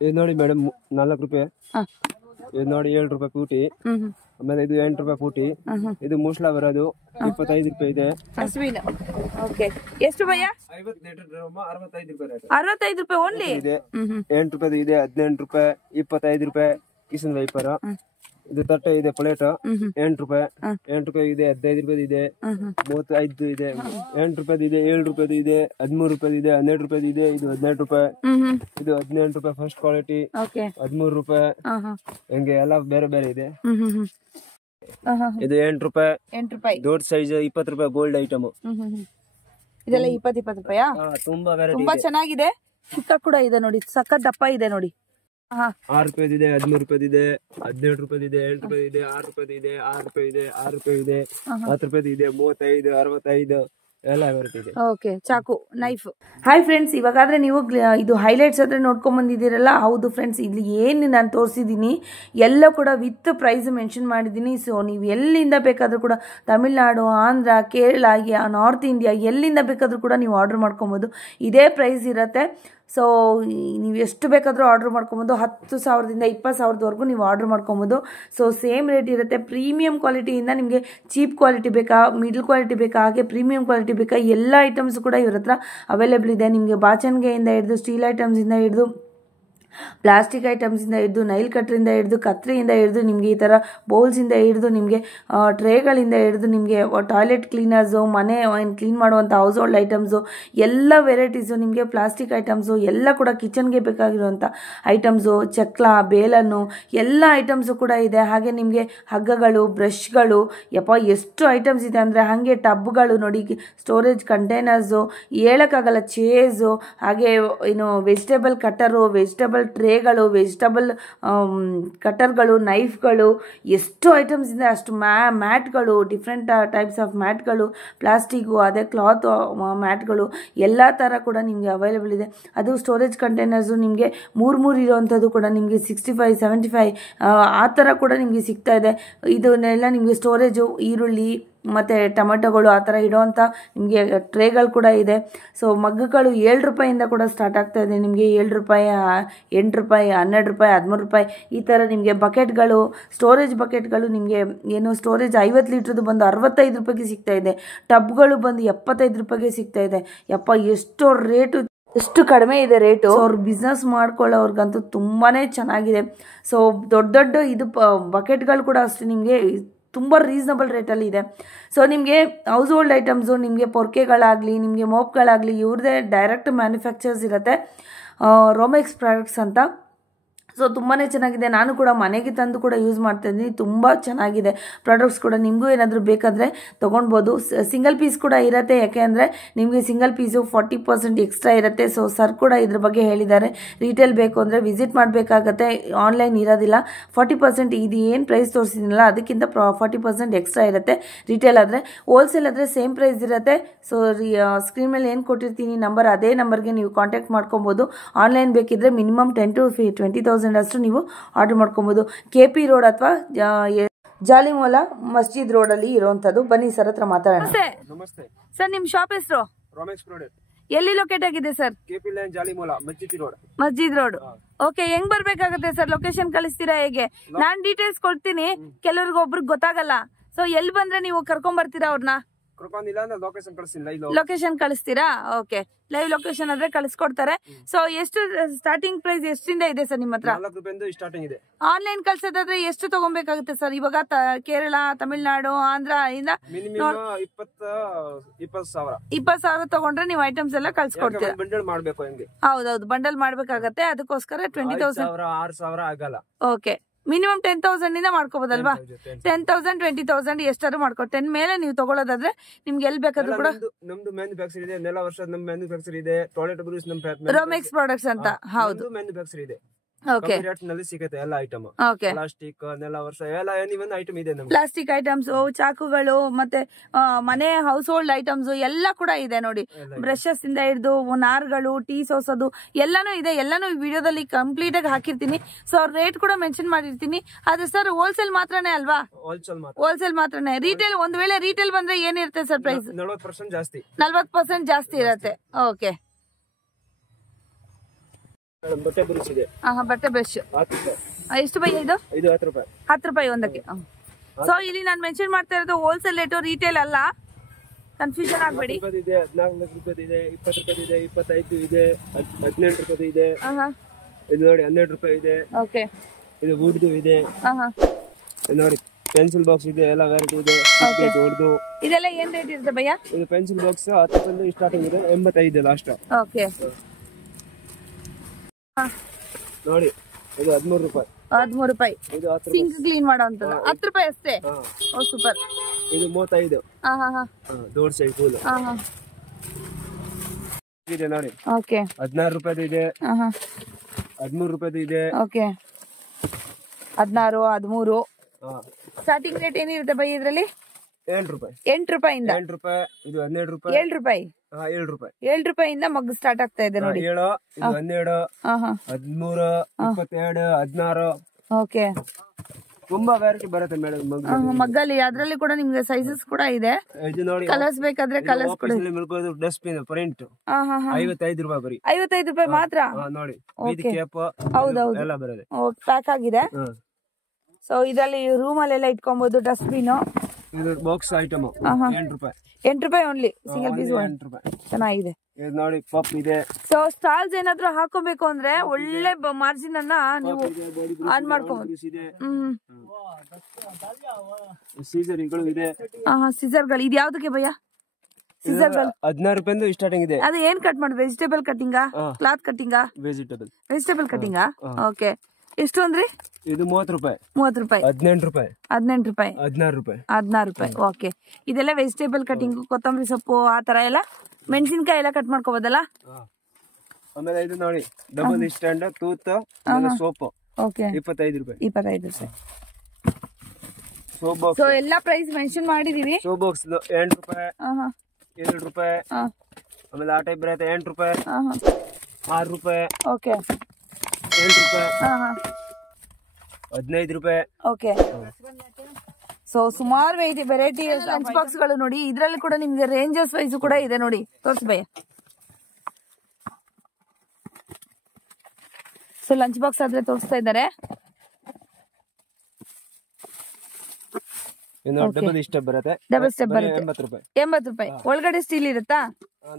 ಇದು ನೋಡಿ ಮೇಡಮ್ 4 ರೂಪಾಯಿ. ಇದು ನೋಡಿ 7 ರೂಪಾಯಿ ಫೂಟಿ. ಆಮೇಲೆ ಇದು 8 ರೂಪಾಯಿ ಫೂಟಿ. ಇದು ಮುಸ್ಲ ಬರೋದು 25 ರೂಪಾಯಿ ಇದೆ. ಎಷ್ಟು ಭಯ್ಯ? 65 ರೂಪಾಯಿ ಓನ್ಲಿ ಇದೆ. 8 ರೂಪಾಯಿ ಇದೆ, 18 ರೂಪಾಯಿ, 25 ರೂಪಾಯಿ ಕಿಸನ್ ವೈಪರ್. ಇದು ತಟ್ಟೆ ಇದೆ ಪ್ಲೇಟ್ 8 ರೂಪಾಯಿ. 8 ರೂಪಾಯಿ ಇದೆ, 15 ರೂಪಾಯಿ ಇದೆ, 35 ಇದೆ, 8 ರೂಪಾಯಿ ಇದೆ, 7 ರೂಪಾಯಿ ಇದೆ, 13 ರೂಪಾಯಿ ಇದೆ, 12 ರೂಪಾಯಿ ಇದೆ. ಇದು 18 ರೂಪಾಯಿ. ಇದು 18 ರೂಪಾಯಿ ಫಸ್ಟ್ ಕ್ವಾಲಿಟಿ. 13 ರೂಪಾಯಿ. ಹಂಗೆ ಎಲ್ಲ ಬೇರೆ ಬೇರೆ ಇದೆ. ಇದು 8 ರೂಪಾಯಿ ದೊಡ್ಡ ಸೈಜ್. 20 ರೂಪಾಯಿ ಗೋಲ್ಡ್ ಐಟಮ್. ಇದೆಲ್ಲ 20 ರೂಪಾಯಾ? ತುಂಬಾ ವೆರೈಟಿ, ತುಂಬಾ ಚೆನ್ನಾಗಿದೆ. ಚಿಕ್ಕ ಕೂಡ ಇದೆ ನೋಡಿ, ಸಖತ್ ದಪ್ಪ ಇದೆ ನೋಡಿ. 6 ರೂಪಾಯಿ ಇದೆ, 13 ರೂಪಾಯಿ ಇದೆ, 17 ರೂಪಾಯಿ ಇದೆ, 8 ರೂಪಾಯಿ ಇದೆ, 6 ರೂಪಾಯಿ ಇದೆ, 6 ರೂಪಾಯಿ ಇದೆ, 6 ರೂಪಾಯಿ ಇದೆ, 10 ರೂಪಾಯಿ ಇದೆ, 35, 65 ಎಲ್ಲ ವೆರೈಟಿ ಇದೆ. ಓಕೆ, ಚಾಕು, ನೈಫ್. ಹಾಯ್ ಫ್ರೆಂಡ್ಸ್, ಇವಾಗಾದ್ರೆ ನೀವು ಇದು ಹೈಲೈಟ್ಸ್ ಆದ್ರೆ ನೋಡ್ಕೊಂಡ್ ಬಂದಿದ್ದೀರಲ್ಲ. ಹೌದು ಫ್ರೆಂಡ್ಸ್, ಇಲ್ಲಿ ಏನು ನಾನು ತೋರಿಸಿದ್ದೀನಿ ಎಲ್ಲ ಕೂಡ ವಿತ್ ಪ್ರೈಸ್ ಮೆನ್ಷನ್ ಮಾಡಿದ್ದೀನಿ. ಸೊ ನೀವು ಎಲ್ಲಿಂದ ಬೇಕಾದ್ರೂ ಕೂಡ, ತಮಿಳ್ನಾಡು, ಆಂಧ್ರ, ಕೇರಳ, ನಾರ್ತ್ ಇಂಡಿಯಾ ಎಲ್ಲಿಂದ ಬೇಕಾದ್ರೂ ಕೂಡ ನೀವು ಆರ್ಡರ್ ಮಾಡ್ಕೊಬೋದು. ಇದೇ ಪ್ರೈಸ್ ಇರುತ್ತೆ. ಸೊ ನೀವು ಎಷ್ಟು ಬೇಕಾದರೂ ಆರ್ಡ್ರ್ ಮಾಡ್ಕೊಬೋದು. 10,000ದಿಂದ 20,000ದವರೆಗೂ ನೀವು ಆರ್ಡ್ರ್ ಮಾಡ್ಕೊಬೋದು. ಸೊ ಸೇಮ್ ರೇಟ್ ಇರುತ್ತೆ. ಪ್ರೀಮಿಯಂ ಕ್ವಾಲಿಟಿಯಿಂದ ನಿಮಗೆ ಚೀಪ್ ಕ್ವಾಲಿಟಿ ಬೇಕಾ, ಮಿಡಲ್ ಕ್ವಾಲಿಟಿ ಬೇಕಾ, ಹಾಗೆ ಪ್ರೀಮಿಯಂ ಕ್ವಾಲಿಟಿ ಬೇಕಾ, ಎಲ್ಲ ಐಟಮ್ಸ್ ಕೂಡ ಇವ್ರ ಹತ್ರ ಅವೈಲೇಬಲ್ ಇದೆ. ನಿಮಗೆ ಬಾಚಣಿಗೆಯಿಂದ ಹಿಡಿದು ಸ್ಟೀಲ್ ಐಟಮ್ಸಿಂದ ಹಿಡಿದು ಪ್ಲಾಸ್ಟಿಕ್ ಐಟಮ್ಸಿಂದ ಹಿಡಿದು ನೈಲ್ ಕಟ್ರಿಂದ ಹಿಡಿದು ಕತ್ರಿಯಿಂದ ಹಿಡಿದು ನಿಮಗೆ ಈ ಥರ ಬೌಲ್ಸಿಂದ ಹಿಡಿದು ನಿಮಗೆ ಟ್ರೇಗಳಿಂದ ಹಿಡಿದು ನಿಮಗೆ ಟಾಯ್ಲೆಟ್ ಕ್ಲೀನರ್ಸು, ಮನೆ ಕ್ಲೀನ್ ಮಾಡುವಂಥ ಹೌಸ್ ಹೋಲ್ಡ್ ಐಟಮ್ಸು, ಎಲ್ಲ ವೆರೈಟೀಸು, ನಿಮಗೆ ಪ್ಲಾಸ್ಟಿಕ್ ಐಟಮ್ಸು ಎಲ್ಲ ಕೂಡ ಕಿಚನ್ಗೆ ಬೇಕಾಗಿರುವಂಥ ಐಟಮ್ಸು, ಚಕ್ಲ, ಬೇಲನ್ನು ಎಲ್ಲ ಐಟಮ್ಸು ಕೂಡ ಇದೆ. ಹಾಗೆ ನಿಮಗೆ ಹಗ್ಗಗಳು, ಬ್ರಷ್ಗಳು, ಎಷ್ಟು ಐಟಮ್ಸ್ ಇದೆ ಅಂದರೆ, ಹಾಗೆ ಟಬ್ಗಳು ನೋಡಿ, ಸ್ಟೋರೇಜ್ ಕಂಟೈನರ್ಸು, ಹೇಳೋಕ್ಕಾಗಲ್ಲ, ಚೇರ್ಸು, ಹಾಗೆ ಏನು ವೆಜಿಟೇಬಲ್ ಕಟ್ಟರು, ವೆಜಿಟೇಬಲ್ ಟ್ರೇಗಳು, ವೆಜಿಟೇಬಲ್ ಕಟರ್ಗಳು, ನೈಫ್ಗಳು, ಎಷ್ಟು ಐಟಮ್ಸ್ ಇದೆ ಅಷ್ಟು. ಮ್ಯಾಟ್ಗಳು, ಡಿಫ್ರೆಂಟ್ ಟೈಪ್ಸ್ ಆಫ್ ಮ್ಯಾಟ್ಗಳು, ಪ್ಲಾಸ್ಟಿಕ್ಕು, ಅದೇ ಕ್ಲಾತ್ ಮ್ಯಾಟ್ಗಳು, ಎಲ್ಲ ಥರ ಕೂಡ ನಿಮಗೆ ಅವೈಲೇಬಲ್ ಇದೆ. ಅದು ಸ್ಟೋರೇಜ್ ಕಂಟೈನರ್ಸು ನಿಮಗೆ 3 ಇರೋವಂಥದ್ದು ಕೂಡ ನಿಮಗೆ 65, 75 ಆ ಥರ ಕೂಡ ನಿಮಗೆ ಸಿಗ್ತಾ ಇದೆ. ಇದನ್ನೆಲ್ಲ ನಿಮಗೆ ಸ್ಟೋರೇಜು, ಈರುಳ್ಳಿ ಮತ್ತು ಟೊಮೆಟೊಗಳು ಆ ಥರ ಇಡೋವಂಥ ನಿಮಗೆ ಟ್ರೇಗಳು ಕೂಡ ಇದೆ. ಸೊ ಮಗ್ಗುಗಳು 7 ರೂಪಾಯಿಂದ ಕೂಡ ಸ್ಟಾರ್ಟ್ ಆಗ್ತಾ ಇದೆ ನಿಮಗೆ. 7 ರೂಪಾಯಿ, 8 ರೂಪಾಯಿ, 12 ರೂಪಾಯಿ, 13 ರೂಪಾಯಿ ಈ ಥರ ನಿಮಗೆ ಬಕೆಟ್ಗಳು, ಸ್ಟೋರೇಜ್ ಬಕೆಟ್ಗಳು ನಿಮಗೆ ಏನು ಸ್ಟೋರೇಜ್ 50 ಲೀಟ್ರದ್ದು ಬಂದು 65 ರೂಪಾಯಿಗೆ ಸಿಗ್ತಾ ಇದೆ. ಟಬ್ಗಳು ಬಂದು 75 ರೂಪಾಯಿಗೆ ಸಿಗ್ತಾ ಇದೆ. ಎಷ್ಟು ರೇಟು, ಎಷ್ಟು ಕಡಿಮೆ ಇದೆ ರೇಟು. ಅವ್ರು ಬಿಸ್ನೆಸ್ ಮಾಡ್ಕೊಳ್ಳೋರ್ಗಂತೂ ತುಂಬಾ ಚೆನ್ನಾಗಿದೆ. ಸೊ ದೊಡ್ಡ ಇದು ಬಕೆಟ್ಗಳು ಕೂಡ ಅಷ್ಟೇ ನಿಮಗೆ ತುಂಬ ರೀಸನಬಲ್ ರೇಟಲ್ಲಿ ಇದೆ. ಸೊ ನಿಮಗೆ ಹೌಸ್ ಹೋಲ್ಡ್ ಐಟಮ್ಸು, ನಿಮಗೆ ಪೊರ್ಕೆಗಳಾಗಲಿ, ನಿಮಗೆ ಮೋಪ್ಗಳಾಗಲಿ ಇವ್ರದ್ದೇ ಡೈರೆಕ್ಟ್ ಮ್ಯಾನುಫ್ಯಾಕ್ಚರ್ಸ್ ಇರುತ್ತೆ, ರೋಮೆಕ್ಸ್ ಪ್ರಾಡಕ್ಟ್ಸ್ ಅಂತ. ಸೊ ತುಂಬಾ ಚೆನ್ನಾಗಿದೆ. ನಾನು ಕೂಡ ಮನೆಗೆ ತಂದು ಕೂಡ ಯೂಸ್ ಮಾಡ್ತಾ ಇದ್ದೀನಿ. ತುಂಬ ಚೆನ್ನಾಗಿದೆ ಪ್ರಾಡಕ್ಟ್ಸ್ ಕೂಡ. ನಿಮಗೂ ಏನಾದರೂ ಬೇಕಾದರೆ ತೊಗೊಳ್ಬೋದು. ಸಿಂಗಲ್ ಪೀಸ್ ಕೂಡ ಇರುತ್ತೆ, ಯಾಕೆ ಅಂದರೆ ನಿಮಗೆ ಸಿಂಗಲ್ ಪೀಸು 40% ಎಕ್ಸ್ಟ್ರಾ ಇರುತ್ತೆ. ಸೊ ಸರ್ ಕೂಡ ಇದ್ರ ಬಗ್ಗೆ ಹೇಳಿದ್ದಾರೆ. ರೀಟೇಲ್ ಬೇಕು ಅಂದರೆ ವಿಸಿಟ್ ಮಾಡಬೇಕಾಗತ್ತೆ, ಆನ್ಲೈನ್ ಇರೋದಿಲ್ಲ. 40% ಇದು ಏನು ಪ್ರೈಸ್ ತೋರಿಸಿದ್ದೀನಲ್ಲ ಅದಕ್ಕಿಂತ 40% ಎಕ್ಸ್ಟ್ರಾ ಇರುತ್ತೆ ರೀಟೇಲ್ ಆದರೆ. ಹೋಲ್ಸೇಲ್ ಆದರೆ ಸೇಮ್ ಪ್ರೈಸ್ ಇರುತ್ತೆ. ಸೊ ಸ್ಕ್ರೀನ್ ಮೇಲೆ ಏನು ಕೊಟ್ಟಿರ್ತೀನಿ ನಂಬರ್, ಅದೇ ನಂಬರ್ಗೆ ನೀವು ಕಾಂಟ್ಯಾಕ್ಟ್ ಮಾಡ್ಕೊಬೋದು. ಆನ್ಲೈನ್ ಬೇಕಿದ್ರೆ ಮಿನಿಮಮ್ 10,000 to 20,000 ಅಷ್ಟು ನೀವು ಆರ್ಡರ್ ಮಾಡ್ಕೊಬೋದು. KP ರೋಡ್ ಅಥವಾ ಜಾಲಿಮೋಲ ಮಸ್ಜಿದ್ ರೋಡ್ ಅಲ್ಲಿ ಇರುವಂತದ್ದು. ಬನ್ನಿ ಸರ್ ಹತ್ರ ಮಾತಾಡೋಣ. ನಮಸ್ತೆ ಸರ್, ನಿಮ್ ಶಾಪ್ ಹೆಸರು? Romex product. ಎಲ್ಲಿ ಲೊಕೇಟ್ ಆಗಿದೆ sir? KP line, Jolly Mohalla, Masjid road. Okay, ಹೆಂಗ್ ಬರ್ಬೇಕಾಗುತ್ತೆ ಸರ್? ಲೊಕೇಶನ್ ಕಳಿಸ್ತೀರಾ ಹೇಗೆ? ನಾನ್ ಡೀಟೇಲ್ಸ್ ಕೊಡ್ತೀನಿ, ಕೆಲವ್ರಿಗೆ ಒಬ್ರಿಗೆ ಗೊತ್ತಾಗಲ್ಲ. ಸೊ ಎಲ್ಲಿ ಬಂದ್ರೆ ನೀವು ಕರ್ಕೊಂಡ್ ಬರ್ತೀರಾ ಅವ್ರನ್ನ? ಲೊಕೇಶನ್ ಕಳಿಸ್ತೀರಾ? ಓಕೆ, ಲೈವ್ ಲೊಕೇಶನ್ ಆದ್ರೆ ಕಳಿಸ್ಕೊಡ್ತಾರೆ. ಸೊ ಎಷ್ಟು ಸ್ಟಾರ್ಟಿಂಗ್ ಪ್ರೈಸ್ ಎಷ್ಟಿಂದ ಇದೆ ಸರ್ ನಿಮ್ಮ ಹತ್ರ? ಆನ್ಲೈನ್ ಕಳ್ಸೋದಾದ್ರೆ ಎಷ್ಟು ತಗೊಬೇಕಾಗುತ್ತೆ ಸರ್? ಇವಾಗ ಕೇರಳ, ತಮಿಳ್ನಾಡು, ಆಂಧ್ರ ಇಂದ 20,000 ತಗೊಂಡ್ರೆ ನೀವು ಐಟಮ್ಸ್ ಎಲ್ಲ ಕಳ್ಸ್ಕೊಡ್ತೀರಾ? ಹೌದೌದು, ಬಂಡಲ್ ಮಾಡ್ಬೇಕಾಗತ್ತೆ. ಅದಕ್ಕೋಸ್ಕರ 20,000, 6,000 ಆಗಲ್ಲ. ಓಕೆ, ಮಿನಿಮಮ್ 10,000 ಇಂದ ಮಾಡ್ಕೋಬಹುದಲ್ವಾ? 10,000, 20,000 ಎಷ್ಟಾದ್ರು ಮಾಡ್ಕೊ. 10 ಮೇಲೆ ನೀವು ತಗೊಳ್ಳೋದಾದ್ರೆ ನಿಮ್ಗೆ ಎಲ್ಲಿ ಬೇಕಾದ್ರೂ ಕೂಡ. ನಮ್ದು ಮ್ಯಾನುಫ್ಯಾಕ್ಚರ್ ಇದೆ, ನೆಲ ವರ್ಷ ನಮ್ ಮ್ಯಾನುಫ್ಯಾಕ್ಚರ್ ಇದೆ, ಟಾಯ್ಲೆಟ್ ಬ್ರೂಸ್ ನಮ್ ರೋಮೆಕ್ಸ್ ಪ್ರಾಡಕ್ಟ್ಸ್ ಅಂತ. ಹೌದು, ಮ್ಯಾನುಫ್ಯಾಕ್ಚರ್ ಇದೆ. ಓಕೆ, ನಲ್ಲಿ ಸಿಗುತ್ತೆ ಎಲ್ಲ ಐಟಮ್. ಓಕೆ, ಪ್ಲಾಸ್ಟಿಕ್, ನೆಲ ವರ್ಷ ಎಲ್ಲ ಏನಿವನ್ ಐಟಮ್ ಇದೆ ನಮ್ಗೆ. ಪ್ಲಾಸ್ಟಿಕ್ ಐಟಮ್ಸ್, ಚಾಕುಗಳು, ಮತ್ತೆ ಮನೆ ಹೌಸ್ ಹೋಲ್ಡ್ ಐಟಮ್ಸ್ ಎಲ್ಲ ಕೂಡ ಇದೆ ನೋಡಿ. ಬ್ರಷಸ್ ಇಂದ ಹಿಡಿದು ನಾರ್ಗಳು, ಟೀ ಸೋಸೋದು ಎಲ್ಲಾನು ಇದೆ. ಎಲ್ಲಾನು ವಿಡಿಯೋದಲ್ಲಿ ಕಂಪ್ಲೀಟ್ ಆಗಿ ಹಾಕಿರ್ತೀನಿ. ಸೊ ರೇಟ್ ಕೂಡ ಮೆನ್ಷನ್ ಮಾಡಿರ್ತೀನಿ. ಆದ್ರೆ ಸರ್ ಹೋಲ್ಸೇಲ್ ಮಾತ್ರನೇ ಅಲ್ವಾ? ಹೋಲ್ಸೇಲ್ ಮಾತ್ರನೇ. ರೀಟೇಲ್ ಒಂದ್ ವೇಳೆ ರೀಟೇಲ್ ಬಂದ್ರೆ ಏನಿರುತ್ತೆ ಸರ್ ಪ್ರೈಸ್? 40% ಜಾಸ್ತಿ. 40% ಜಾಸ್ತಿ ಇರುತ್ತೆ. ಓಕೆ. ಬಟ್ಟೆ ಬ್ರಷ್ ಇದೆ. ಬಟ್ಟೆ ಬ್ರಷ್ 10 ರೂಪಾಯಿ. ಎಷ್ಟು ಬೈ ಇದು? ಇದು 10 ರೂಪಾಯಿ. 10 ರೂಪಾಯಿ ಒಂದಕ್ಕೆ. ಸೊ ಇಲ್ಲಿ ನಾನು ಮೆನ್ಷನ್ ಮಾಡ್ತಾ ಇರೋದು ಹೋಲ್ಸೇಲ್ ರೇಟು, ರಿಟೇಲ್ ಅಲ್ಲ, ಕನ್ಫ್ಯೂಷನ್ ಆಗಬೇಡಿ. 14 ಇದೆ, 14 ರೂಪಾಯಿ ಇದೆ, 20 ರೂಪಾಯಿ ಇದೆ, 25 ಇದೆ, 18 ರೂಪಾಯಿ ಇದೆ. ಇದು ನೋಡಿ 12 ರೂಪಾಯಿ ಇದೆ. ಓಕೆ. ಇದು ವುಡ್ದು ಇದೆ. ಇದು ನೋಡಿ ಪೆನ್ಸಿಲ್ ಬಾಕ್ಸ್ ಇದೆ, ಎಲ್ಲ ವೆರೈಟಿ ಇದೆ. ದೊಡ್ಡದು. ಇದೆಲ್ಲ ಏನ್ ರೇಟ್ ಇರುತ್ತೆ ಭಯ್ಯ? ಇದು ಪೆನ್ಸಿಲ್ ಬಾಕ್ಸ್ 10 ರೂಪಾಯಿ ಸ್ಟಾರ್ಟಿಂಗ್ ಇದೆ, 85 ಲಾಸ್ಟ್. ಓಕೆ. ನೋಡಿ ಇದು 13 ರೂಪಾಯಿ. 13 ರೂಪಾಯಿ. ಇದು 10 ಸಿಂಕ್ ಕ್ಲೀನ್ ಮಾಡೋ ಅಂತದ್ದು 10 ರೂಪಾಯಿ ಅಷ್ಟೇ. ಓ ಸೂಪರ್. ಇದು 35. ದೊಡ್ಡ ಸೈಜ್ ಫುಲ್ ಇದೆ ನೋಡಿ. ಓಕೆ. 16 ರೂಪಾಯಿ ಇದೆ, 13 ರೂಪಾಯಿ ಇದೆ. ಓಕೆ. 16, 13. ಸ್ಟಾರ್ಟಿಂಗ್ ರೇಟ್ ಏನಿರುತ್ತೆ ಬೈ ಇದರಲ್ಲಿ? 8 ರೂಪಾಯಿ. 8 ರೂಪಾಯಿಂದ. 8 ರೂಪಾಯಿ. ಇದು 12 ರೂಪಾಯಿ. 7 ರೂಪಾಯಿ. 7 ರೂಪಾಯಿ. 7 ರೂಪಾಯಿಯಿಂದ ಮಗ್ಗು ಸ್ಟಾರ್ಟ್ ಆಗ್ತಾ ಇದೆ ನೋಡಿ. 7, ಇದು 12, 13, 22, 16. ಓಕೆ. ತುಂಬಾ ವೆರೈಟಿ ಬರುತ್ತೆ ಮೇಡಮ್ ಮಗ್ಗಲ್ಲಿ. ಅದ್ರಲ್ಲಿ ಕೂಡ ನಿಮ್ಗೆ ಸೈಜಸ್ ಕೂಡ ಇದೆ. ಇದು ನೋಡಿ ಕಲರ್ಸ್ ಬೇಕಾದ್ರೆ ಕಲರ್ಸ್ ಕೂಡ. ಡಸ್ಟ್ಬಿನ್ ಪ್ರಿಂಟ್ 55 ರೂಪಾಯಿ ಬರೀ. 55 ರೂಪಾಯಿ ಮಾತ್ರ. ನೋಡಿ ಕೇಪ್ ಹೌದೌದು ಎಲ್ಲ ಬರುತ್ತೆ. ಪ್ಯಾಕ್ ಆಗಿದೆ. ಸೊ ಇದರಲ್ಲಿ ರೂಮ್ ಅಲ್ಲೆಲ್ಲ ಇಟ್ಕೊಬಹುದು. ಡಸ್ಟ್ಬಿನ್. ಇದು ಬಾಕ್ಸ್ ಐಟಮ್ 8 ರೂಪಾಯಿ. 8 ರೂಪಾಯಿ ಓನ್ಲಿ ಸಿಂಗಲ್ ಪೀಸ್. 8 ರೂಪಾಯಿ. ಚೆನ್ನಾಗಿದೆ. ಇದು ನೋಡಿ ಪಪ್ ಇದೆ. ಸೊ ಸ್ಟಾಲ್ಸ್ ಏನಾದ್ರು ಹಾಕೋಬೇಕು ಅಂದ್ರೆ ಒಳ್ಳೆ ಮಾರ್ಜಿನ್ ಅನ್ನ ನೀವು ಆನ್ ಮಾಡ್ಕೋಬಹುದು. ಸೀಸರ್ಗಳು ಇದೆ. ಸೀಸರ್ಗಳು. ಇದು ಯಾವ್ದಕ್ಕೆ ಭಯ್ಯ? ಸೀಸರ್ 16 ರೂಪಾಯಿಂದ ಸ್ಟಾರ್ಟಿಂಗ್ ಇದೆ. ಅದು ಏನ್ ಕಟ್ ಮಾಡೋದು? ವೆಜಿಟೇಬಲ್ ಕಟ್ಟಿಂಗಾ, ಕ್ಲಾತ್ ಕಟ್ಟಿಂಗಾ? ವೆಜಿಟೇಬಲ್ ಕಟ್ಟಿಂಗಾ. ಓಕೆ. ಎಷ್ಟು ಅಂದ್ರಿ? ಇದು 30 ರೂಪಾಯಿ. 30 ರೂಪಾಯಿ. 18 ರೂಪಾಯಿ. 18 ರೂಪಾಯಿ. 16 ರೂಪಾಯಿ. 16 ರೂಪಾಯಿ. ಓಕೆ. ಇದೆಲ್ಲ ವೆಜಿಟೇಬಲ್ ಕಟಿಂಗ್, ಕೊತ್ತಂಬರಿ ಸೊಪ್ಪು ಆ ತರ ಎಲ್ಲ, ಮೆಣಸಿನಕಾಯಿ ಎಲ್ಲ ಕಟ್ ಮಾಡ್ಕೋಬೋದಲ್ಲ. ಆಮೇಲೆ ಇದು ನೋಡಿ ಡಬಲ್ ಸ್ಟ್ಯಾಂಡ್ ತೂತ್ ಸೋಪ್. ಓಕೆ. 25 ರೂಪಾಯಿ. 25 ರೂಪಾಯಿ. Soap box. ಸೊ ಎಲ್ಲ ಪ್ರೈಸ್ ಮೆನ್ಷನ್ ಮಾಡಿದೀವಿ. ಸೋಪ್ ಬಾಕ್ಸ್ 8 ರೂಪಾಯಿ. 7 ರೂಪಾಯಿ. ಆಮೇಲೆ ಆ ಟೈಪ್ ಬರುತ್ತೆ 8 ರೂಪಾಯಿ. 6 ರೂಪಾಯಿ. ಓಕೆ. 8 ರೂಪಾಯಿ. 15 ರೂಪಾಯಿ. ಓಕೆ. ಸೊ ಸುಮಾರು ವೆರೈಟಿ ಲಂಚ್ ಬಾಕ್ಸ್ ಗಳು ನೋಡಿ. ಇದ್ರಲ್ಲಿ ಕೂಡ ನಿಮ್ಗೆ ರೇಂಜಸ್ ವೈಸ್ ಕೂಡ ಇದೆ ನೋಡಿ. ತೋರ್ಸಿ ಭಯ್ಯ. ಸೊ ಲಂಚ್ ಬಾಕ್ಸ್ ಆದ್ರೆ ತೋರಿಸ್ತಾ ಇದ್ದಾರೆ. ಡಬಲ್ ಸ್ಟೆಪ್ ಬರುತ್ತೆ. 80 ರೂಪಾಯಿ. 80 ರೂಪಾಯಿ. ಒಳಗಡೆ ಸ್ಟೀಲ್ ಇರುತ್ತಾ?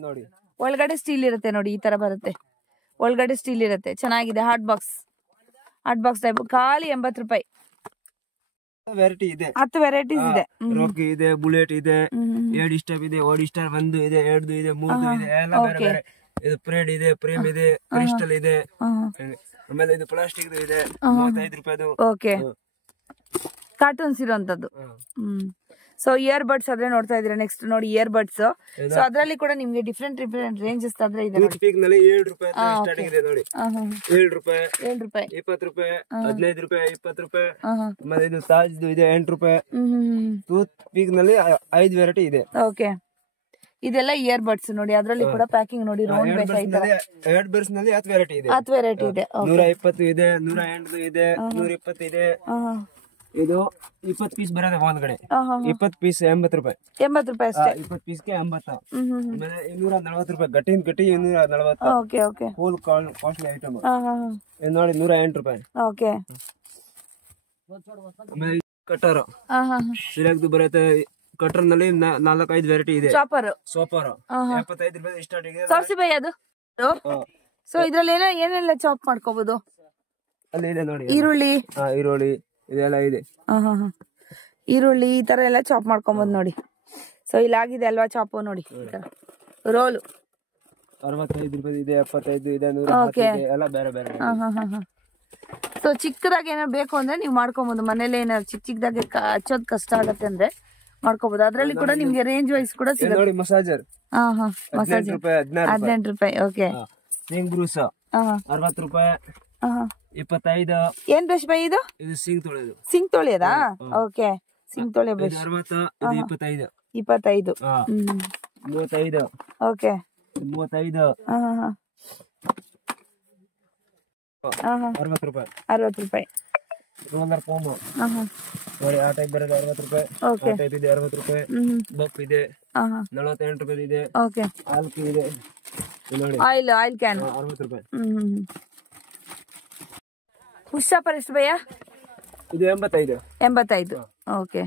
ನೋಡಿ ಒಳಗಡೆ ಸ್ಟೀಲ್ ಇರುತ್ತೆ ನೋಡಿ. ಈ ತರ ಬರುತ್ತೆ. ಒಳಗಡೆ ಸ್ಟೀಲ್ ಇರುತ್ತೆ. ಚೆನ್ನಾಗಿದೆ. Hot box type. ಖಾಲಿ 80 ರೂಪಾಯಿ. ವೆರೈಟಿ ಇದೆ. 10 ವೆರೈಟೀಸ್ ಇದೆ. ರೋಕಿ ಇದೆ, ಬುಲೆಟ್ ಇದೆ, 7 ಸ್ಟೆಪ್ ಇದೆ, 1 ಸ್ಟಾರ್ 1 ಇದೆ, 2 ಇದೆ, 3 ಇದೆ, ಎಲ್ಲ ಬೇರೆ ಬೇರೆ. ಇದು ಪ್ರೇಡ್ ಇದೆ, ಪ್ರೇಮ್ ಇದೆ, ಕ್ರಿಸ್ಟಲ್ ಇದೆ. ಆಮೇಲೆ ಇದು ಪ್ಲಾಸ್ಟಿಕ್ ಇದೆ 35 ರೂಪಾಯಿದು. ಓಕೆ. ಕಾರ್ಟೂನ್ಸ್ ಇರೋಂತದ್ದು. ಸೊ ಇಯರ್ ಬಡ್ಸ್ ಆದ್ರೆ ನೋಡ್ತಾ ಇದ್ರೆ ನೆಕ್ಸ್ಟ್ ನೋಡಿ ಇಯರ್ ಬಡ್ಸ್. ಸೊ ಅದ್ರಲ್ಲಿ ಕೂಡ ನಿಮ್ಗೆ ಡಿಫ್ರೆಂಟ್ ರೇಂಜಸ್ ಆದ್ರೆ ಇದೆ. 7 ರೂಪಾಯಿ ಸ್ಟಾರ್ಟಿಂಗ್ ಇದೆ ನೋಡಿ. 7 ರೂಪಾಯಿ, 7 ರೂಪಾಯಿ, 20 ರೂಪಾಯಿ, 15 ರೂಪಾಯಿ, 20 ರೂಪಾಯಿ. ಆಮೇಲೆ ಇದು ತಾಜ್ದು ಇದೆ 8 ರೂಪಾಯಿ. ಟೂತ್ ಪೀಕ್ ನಲ್ಲಿ 5 ವೆರೈಟಿ ಇದೆ. ಓಕೆ. ಇದೆಲ್ಲ ಇಯರ್ ಬಡ್ಸ್ ನೋಡಿ. ಅದ್ರಲ್ಲಿ ಕೂಡ ಪ್ಯಾಕಿಂಗ್ ನೋಡಿ ರೌಂಡ್ ಬೇಕಾಯ್ತು. ಇಯರ್ ಬಡ್ಸ್ ನಲ್ಲಿ 10 ವೆರೈಟಿ ಇದೆ. 10 ವೆರೈಟಿ ಇದೆ. 120 ಇದೆ, 108 ಇದೆ, 120 ಇದೆ. ಇದು 20 ಪೀಸ್ ಬರೋದು ಒಳಗಡೆ. 20 ಪೀಸ್ 80 ರೂಪಾಯಿ. 80 ರೂಪಾಯಿ ಅಷ್ಟೇ. 20 ಪೀಸ್ಗೆ 80. ಆಮೇಲೆ 240 ರೂಪಾಯಿ. ಗಟ್ಟಿ 240. Okay okay. Full costly item. ಇದು ನೋಡಿ 108 ರೂಪಾಯಿ. ಓಕೆ. ಆಮೇಲೆ ಕಟ್ಟರ್ ಸಿಲೆಕ್ಟ್ ಬರುತ್ತೆ. ಕಟ್ಟರ್ ನಲ್ಲಿ 4-5 ವೆರೈಟಿ ಇದೆ. ಚಾಪರ್ 75 ರೂಪಾಯಿ ಸ್ಟಾರ್ಟಿಂಗ್. ತೋರಿಸಿ ಬೈ ಅದು. ಸೊ ಇದ್ರಲ್ಲಿ ಏನೆಲ್ಲ ಚಾಪ್ ಮಾಡ್ಕೋಬಹುದು? ಅಲ್ಲಿ ಇದೆ ನೋಡಿ. ಈರುಳ್ಳಿ ಇದೆಲ್ಲ ಇದೆ. ಈರುಳ್ಳಿ ಈ ತರ ಎಲ್ಲ ಚಾಪ್ ಮಾಡ್ಕೊಬಹುದು ನೋಡಿ. ಸೊ ಇಲ್ಲಾಗಿದೆ ಅಲ್ವಾ ಚಾಪು ನೋಡಿ. ರೋಲ್ 65 ರೂಪಾಯಿ ಇದೆ, 75 ಇದೆ, 110 ಇದೆ, ಎಲ್ಲ ಬೇರೆ ಬೇರೆ. ಸೊ ಚಿಕ್ಕದಾಗಿ ಏನಾದ್ರು ಬೇಕು ಅಂದ್ರೆ ನೀವು ಮಾಡ್ಕೊಬಹುದು. ಮನೇಲಿ ಏನಾದ್ರು ಚಿಕ್ಕದಾಗಿ ಹಚ್ಚೋದ್ ಕಷ್ಟ ಆಗತ್ತೆ ಅಂದ್ರೆ ಮಾಡ್ಕೋಬಹುದು. ಅದ್ರಲ್ಲಿ ಕೂಡ ನಿಮ್ಗೆ ರೇಂಜ್ ವೈಸ್ ಕೂಡ ಸಿಗುತ್ತೆ ನೋಡಿ. ಮಸಾಜರ್ 18 ರೂಪಾಯಿ. 18 ರೂಪಾಯಿ. ಓಕೆ. ಸಿಂಗ್ ಬ್ರೂಸ್ 60 ರೂಪಾಯಿ. 25. ಏನ್ ಬ್ರಷ್ ಬೈ ಇದು? ಇದು ಸಿಂಗ್ ತೊಳೆಯೋದು. ಸಿಂಗ್ ತೊಳೆಯೋದಾ? ಓಕೆ. ಸಿಂಗ್ ತೊಳೆ ಬ್ರಷ್ 60. ಇದು 25. 25. 35. ಓಕೆ. 35. 60 ರೂಪಾಯಿ. 60 ರೂಪಾಯಿ. ರೋಲರ್ ಫೋಮ್ ನೋಡಿ. ಆ ಟೈಪ್ ಬರೋದು 60 ರೂಪಾಯಿ. ಆ ಟೈಪ್ ಇದೆ 60 ರೂಪಾಯಿ. ಬಪ್ ಇದೆ 48 ರೂಪಾಯಿ ಇದೆ. ಓಕೆ. ಆಲ್ಕಿ ಇದೆ ನೋಡಿ. ಆಯಿಲ್ ಕ್ಯಾನ್ 60 ರೂಪಾಯಿ. ಪುಷ್ಪಾಪರ್ ಎಷ್ಟು ಭಯ್ಯ? ಇದು 85. 85. ಓಕೆ.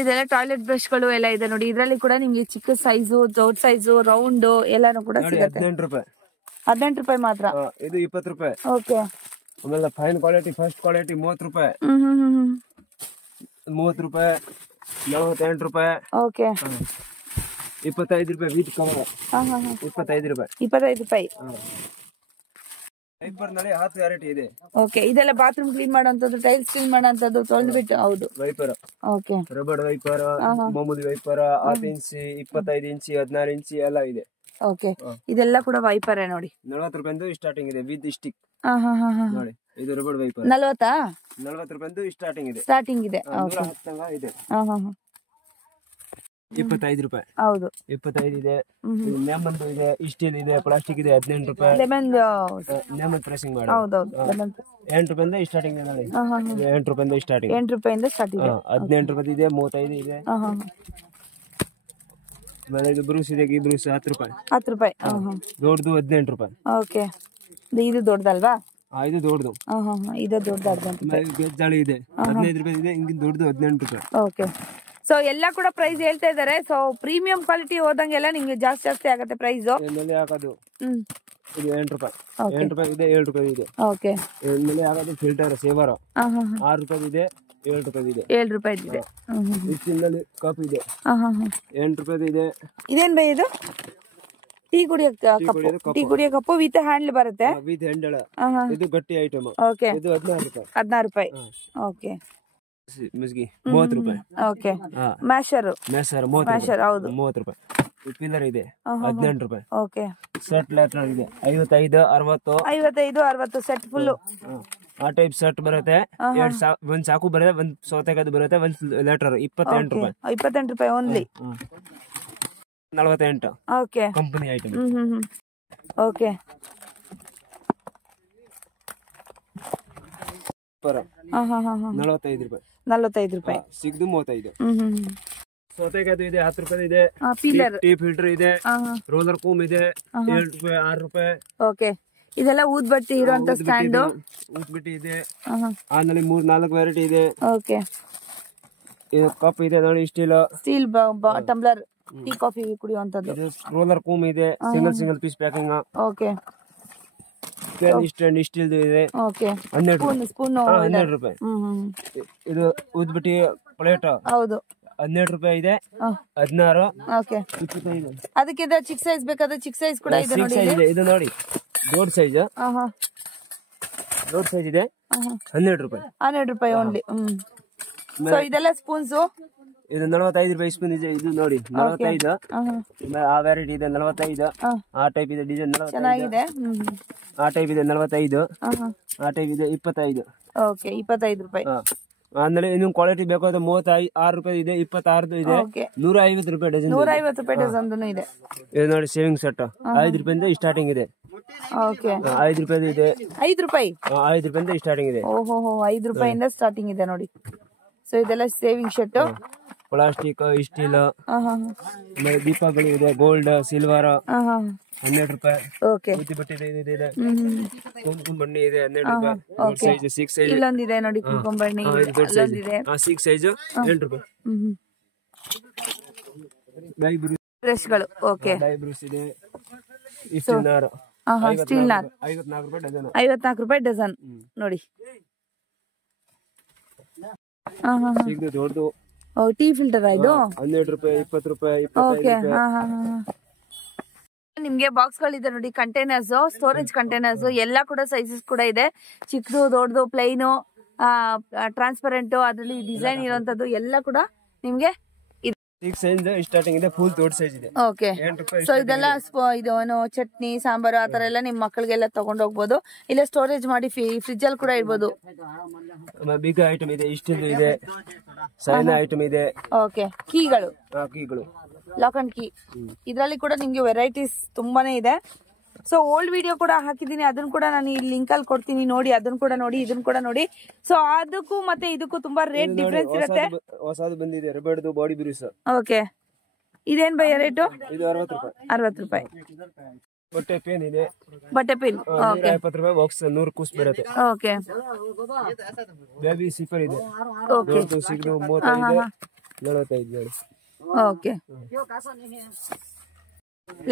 ಇದೆಲ್ಲ ಟಾಯ್ಲೆಟ್ ಬ್ರಷ್ಗಳು ಎಲ್ಲ ಇದೆ ನೋಡಿ. ಇದರಲ್ಲಿ ಕೂಡ ನಿಮ್ಗೆ ಚಿಕ್ಕ ಸೈಜು, ದೊಡ್ಡ ಸೈಜು, ರೌಂಡ್ ಎಲ್ಲಾನು ಕೂಡ ಸಿಗುತ್ತೆ. 18 ರೂಪಾಯಿ. 18 ರೂಪಾಯಿ ಮಾತ್ರ. ಇದು 20 ರೂಪಾಯಿ. ಓಕೆ. ಆಮೇಲೆ ಫೈನ್ ಕ್ವಾಲಿಟಿ, ಫಸ್ಟ್ ಕ್ವಾಲಿಟಿ 30 ರೂಪಾಯಿ. 30 ರೂಪಾಯಿ, 48 ರೂಪಾಯಿ. ಓಕೆ. 25 ರೂಪಾಯಿ ವಿತ್ ಕವರ್. 25 ರೂಪಾಯಿ. 25 ರೂಪಾಯಿ. ವೈಪರ್ ನಲ್ಲಿ 10 ವೆರೈಟಿ ಇದೆ. ಓಕೆ. ಇದೆಲ್ಲ ಬಾತ್ರೂಮ್ ಕ್ಲೀನ್ ಮಾಡುವಂತದ್ದು, ಟೈಲ್ಸ್ ಕ್ಲೀನ್ ಮಾಡುವಂತದ್ದು, ತೊಳೆದ್ಬಿಟ್ಟು. ಹೌದು, ವೈಪರ್. ಓಕೆ. ರಬಡ್ ವೈಪರ್, ಮಾಮೂಲಿ ವೈಪರ್, 10 ಇಂಚಿ, 25 ಇಂಚಿ, 14 ಇಂಚಿ ಎಲ್ಲ ಇದೆ. ಓಕೆ. ಇದೆಲ್ಲ ಕೂಡ ವೈಪರ್ ನೋಡಿ. 40 ರೂಪಾಯಿಂದ ಸ್ಟಾರ್ಟಿಂಗ್ ಇದೆ ವಿತ್ ಸ್ಟಿಕ್. ನೋಡಿ ಇದು ರಬಡ್ ವೈಪರ್. 40 ರೂಪಾಯಿಂದ ಸ್ಟಾರ್ಟಿಂಗ್ ಇದೆ. ಸ್ಟಾರ್ಟಿಂಗ್ ಇದೆ. 110 ಇದೆ. 25 ರೂಪಾಯಿ. ಹೌದು, 25 ಇದೆ. ಲೆಮನ್ ಇದೆ, ಸ್ಟೀಲ್ ಇದೆ, ಪ್ಲಾಸ್ಟಿಕ್ ಇದೆ. 18 ರೂಪಾಯಿ. ಲೆಮನ್ ಪ್ರೆಸಿಂಗ್ ಮಾಡಿ. ಹೌದೌದು. 8 ರೂಪಾಯಿಂದ ಸ್ಟಾರ್ಟಿಂಗ್ ಇದೆ ನೋಡಿ. 8 ರೂಪಾಯಿಂದ ಸ್ಟಾರ್ಟಿಂಗ್. 8 ರೂಪಾಯಿಂದ ಸ್ಟಾರ್ಟಿಂಗ್. 18 ರೂಪಾಯಿ ಇದೆ, 35 ಇದೆ. ಆಮೇಲೆ ಇದು ಬ್ರೂಸ್ ಇದೆ, ಈ ಬ್ರೂಸ್ 10 ರೂಪಾಯಿ. 10 ರೂಪಾಯಿ. ದೊಡ್ಡದು 18 ರೂಪಾಯಿ. ಓಕೆ. ಇದು ದೊಡ್ಡದಲ್ವಾ? ಇದು ದೊಡ್ಡದು. ಇದು ದೊಡ್ಡದು. ಗೆಜ್ಜಾಳಿ ಇದೆ, 15 ರೂಪಾಯಿ ಇದೆ. ಹಿಂಗಿನ ದೊಡ್ಡದು 18 ರೂಪಾಯಿ. ಓಕೆ. ಸೊ ಎಲ್ಲ ಕೂಡ ಪ್ರೈಸ್ ಹೇಳ್ತಾ ಇದಾರೆ. ಸೊ ಪ್ರೀಮಿಯಂ ಕ್ವಾಲಿಟಿ ಹೋದಂಗೆಲ್ಲ ನಿಮ್ಗೆ ಜಾಸ್ತಿ ಆಗುತ್ತೆ ಪ್ರೈಸ್. ಹಾಕೋದು ಇದು 8 ರೂಪಾಯಿ. 8 ರೂಪಾಯಿ ಇದೆ, 7 ರೂಪಾಯಿ ಇದೆ. ಓಕೆ. ಮೇಲೆ ಹಾಕೋದು ಫಿಲ್ಟರ್ ಸೇವರ್ 6 ರೂಪಾಯಿ ಇದೆ, 7 ರೂಪಾಯಿ ಇದೆ. 7 ರೂಪಾಯಿ ಇದೆ. ಇಷ್ಟಿನಲ್ಲಿ ಕಪ್ ಇದೆ, 8 ರೂಪಾಯಿ ಇದೆ. ಇದೇನ್ ಬೈ ಇದು? ಟೀ ಕುಡಿಯೋ ಕಪ್ಪು. ಟೀ ಕುಡಿಯೋ ಕಪ್ಪು ವಿತ್ ಹ್ಯಾಂಡಲ್ ಬರುತ್ತೆ. With handle. ಇದು ಗಟ್ಟಿ ಐಟಮ್. ಓಕೆ. ಇದು 16 ರೂಪಾಯಿ. 16 ರೂಪಾಯಿ. ಓಕೆ. ಮಸ್ಗಿ 30 ರೂಪಾಯಿ. ಓಕೆ. ಮ್ಯಾಶರ್ 30 ಹೌದು, 30 ರೂಪಾಯಿ. ಪಿಲ್ಲರ್ ಇದೆ 18 ರೂಪಾಯಿ. ಓಕೆ. ಸೆಟ್ ಲ್ಯಾಟರ್ ಇದೆ 55, 60. 55, 60 ಸೆಟ್ ಫುಲ್. ಆ ಟೈಪ್ ಸೆಟ್ ಬರುತ್ತೆ. ಒಂದ್ ಚಾಕು ಬರುತ್ತೆ, ಒಂದ್ ಸೌತೆಕಾಯಿ ಬರುತ್ತೆ, ಒಂದ್ ಲ್ಯಾಟರ್ 28 ರೂಪಾಯಿ. 28 ರೂಪಾಯಿ only. 48. Okay. Company item. Okay. 45 ರೂಪಾಯಿ. 45 ರೂಪಾಯಿ. ಸಿಗ್ದು 35. ಸೌತೆಕಾಯಿ ಇದೆ 10 ರೂಪಾಯಿ ಇದೆ. ಟೀ ಫಿಲ್ಟರ್ ಇದೆ, ರೋಲರ್ ಕೂಮ್ ಇದೆ 7 ರೂಪಾಯಿ, 6 ರೂಪಾಯಿ. ಓಕೆ. ಇದೆಲ್ಲ ಊದ್ಬತ್ತಿ ಇರುವಂತ ಸ್ಟ್ಯಾಂಡ್. ಊದ್ಬತ್ತಿ ಇದೆ. ಆಮೇಲೆ 3-4 ವೆರೈಟಿ ಇದೆ. ಓಕೆ. ಇದು ಕಪ್ ಇದೆ ನೋಡಿ, ಸ್ಟೀಲ್ ಟಂಬ್ಲರ್, ಟೀ ಕಾಫಿ ಕುಡಿಯುವಂತದ್ದು. ರೋಲರ್ ಕೂಮ್ ಇದೆ, single piece packing. Okay. Steel ಇದೆ. ಓಕೆ. 12 ರೂಪಾಯಿ. ಇದು ಊದ್ಬತ್ತಿ ಪ್ಲೇಟ್. ಹೌದು, 12 ರೂಪಾಯಿ ಇದೆ. 16. ಓಕೆ. 25. ಅದಕ್ಕೆ ಚಿಕ್ಕ ಸೈಜ್ ಬೇಕಾದ್ರೆ ಚಿಕ್ಕ ಸೈಜ್ ಕೂಡ ಇದೆ ನೋಡಿ. ಇದು ನೋಡಿ ದೊಡ್ಡ ಸೈಜ್. ದೊಡ್ಡ ಸೈಜ್ ಇದೆ 12 ರೂಪಾಯಿ. 12 ರೂಪಾಯಿ ಓನ್ಲಿ. ಸೊ ಇದೆಲ್ಲ ಸ್ಪೂನ್ಸ್. ಇದು 45 ರೂಪಾಯಿ ಸ್ಪೂನ್ ಇದೆ. ಇದು ನೋಡಿ 45. ಆ ವೆರೈಟಿ ಇದೆ 45. ಆ ಟೈಪ್ ಇದೆ ಡಿಸೈನ್ 45. ಚೆನ್ನಾಗಿದೆ. ಆ ಟೈಪ್ ಇದೆ 45. ಆ ಟೈಪ್ ಇದೆ 25. ಓಕೆ. 25 ರೂಪಾಯಿ. ಆಮೇಲೆ ಇನ್ನೊಂದು ಕ್ವಾಲಿಟಿ ಬೇಕಾದ್ರೆ 36 ರೂಪಾಯಿ ಇದೆ, 26 ಇದೆ, 150 ರೂಪಾಯಿ ಡಜನ್. 150 ರೂಪಾಯಿ ಡಜನ್ ಇದೆ. ಇದು ನೋಡಿ ಸೇವಿಂಗ್ ಸೆಟ್ 5 ರೂಪಾಯಿಂದ ಸ್ಟಾರ್ಟಿಂಗ್ ಇದೆ. ಓಕೆ. 5 ರೂಪಾಯಿ ಇದೆ. 5 ರೂಪಾಯಿ. 5 ರೂಪಾಯಿಂದ ಸ್ಟಾರ್ಟಿಂಗ್ ಇದೆ. ಓಹೋ, 5 ರೂಪಾಯಿಂದ ಸ್ಟಾರ್ಟಿಂಗ್ ಇದೆ ನೋಡಿ. ಸೊ ಇದೆಲ್ಲ ಸೇವಿಂಗ್ ಶೆಟ್. ಪ್ಲಾಸ್ಟಿಕ್, ಸ್ಟೀಲ್, ದೀಪಗಳು ಇದೆ, ಗೋಲ್ಡ್, ಸಿಲ್ವರ್ 12 ರೂಪಾಯಿ. ಓಕೆ. ಇದೆ ಕುಂಕುಮ ಬಣ್ಣಿ ಇದೆ 12 ರೂಪಾಯಿ. Size 6 size. ಇಲ್ಲೊಂದಿದೆ ನೋಡಿ ಕುಂಕುಮ ಬಣ್ಣಿ. ಇಲ್ಲೊಂದಿದೆ 6 ಸೈಜ್ 8 ರೂಪಾಯಿ. ಡೈ ಬ್ರಷ್ಗಳು. ಓಕೆ. ಡೈ ಬ್ರಷ್ ಇದೆ. ಸ್ಟೀಲ್ ನಾರ್. ಸ್ಟೀಲ್ ನಾರ್ 54 ರೂಪಾಯಿ ಡಜನ್. 54 ರೂಪಾಯಿ ಡಜನ್ ನೋಡಿ. ಇದು ದೊಡ್ಡದು ಟೀ ಫಿಲ್ಟರ್ ಇದು 12 ರೂಪಾಯಿ, 20 ರೂಪಾಯಿ, 25 ರೂಪಾಯಿ. ನಿಮ್ಗೆ ಬಾಕ್ಸ್ ಗಳಿದೆ ನೋಡಿ, ಕಂಟೈನರ್ಸ್, ಸ್ಟೋರೇಜ್ ಕಂಟೈನರ್ಸ್ ಎಲ್ಲ ಕೂಡ ಸೈಜಸ್ ಕೂಡ ಇದೆ. ಚಿಕ್ಕದು, ದೊಡ್ಡದು, ಪ್ಲೈನು, ಟ್ರಾನ್ಸ್ಪರೆಂಟ್, ಅದರಲ್ಲಿ ಡಿಸೈನ್ ಇರುವಂತದ್ದು ಎಲ್ಲ ಕೂಡ ನಿಮ್ಗೆ 6 ಸೈಜ್ ಸ್ಟಾರ್ಟಿಂಗ್ ಇದೆ. ಫುಲ್ ದೊಡ್ಡ ಸೈಜ್ ಇದೆ. ಓಕೆ. ಸೊ ಇದೆಲ್ಲ ಇದು ಚಟ್ನಿ, ಸಾಂಬಾರು ಆತರ ಎಲ್ಲ ನಿಮ್ ಮಕ್ಕಳಿಗೆಲ್ಲ ತಗೊಂಡ್ ಹೋಗ್ಬೋದು. ಇಲ್ಲ ಸ್ಟೋರೇಜ್ ಮಾಡಿ ಫ್ರಿಜ್ ಅಲ್ಲಿ ಕೂಡ ಇರ್ಬೋದು. ಬಿಗ್ ಐಟಮ್ ಇದೆ, ಸ್ಟೀಲ್ ಇದೆ, ಸೈನ್ ಐಟಮ್ ಇದೆ. ಓಕೆ. ಕೀಗಳು, ಲಾಕ್ ಅಂಡ್ ಕೀ, ಇದ್ರಲ್ಲಿ ಕೂಡ ನಿಮ್ಗೆ ವೆರೈಟೀಸ್ ತುಂಬಾನೇ ಇದೆ. ಸೊ ಓಲ್ಡ್ ವಿಡಿಯೋ ಕೂಡ ಹಾಕಿದೀನಿ, ಅದನ್ನ ಕೂಡ ನಾನು ಈ ಲಿಂಕ್ ಅಲ್ಲಿ ಕೊಡ್ತೀನಿ ನೋಡಿ. ಅದನ್ನ ಕೂಡ ನೋಡಿ, ಇದನ್ನ ಕೂಡ ನೋಡಿ. ಸೊ ಅದಕ್ಕೂ ಮತ್ತೆ ಇದಕ್ಕೂ ತುಂಬಾ ರೇಟ್ ಡಿಫ್ರೆನ್ಸ್ ಇರುತ್ತೆ. ಹೊಸದು ಬಂದಿದೆ ರಬರ್ದು ಬಾಡಿ ಬ್ರೂಸ್. ಓಕೆ. ಇದೇನ್ ಬೈ ರೇಟು? ಇದು 60 ರೂಪಾಯಿ. 60 ರೂಪಾಯಿ. ಬಟ್ಟೆ ಪೇನ್ ಇದೆ, ಬಟ್ಟೆ ಪಿನ್. ಓಕೆ 150 ರೂಪಾಯಿ ಬಾಕ್ಸ್ 100 ಕೂಸ್ ಬರುತ್ತೆ. ಓಕೆ ಬೇಬಿ ಸಿಪ್ಪರ್ ಇದೆ, ಓಕೆ ದೊಡ್ಡದು ಸಿಗ್ದು 35 45 ನೋಡಿ. ಓಕೆ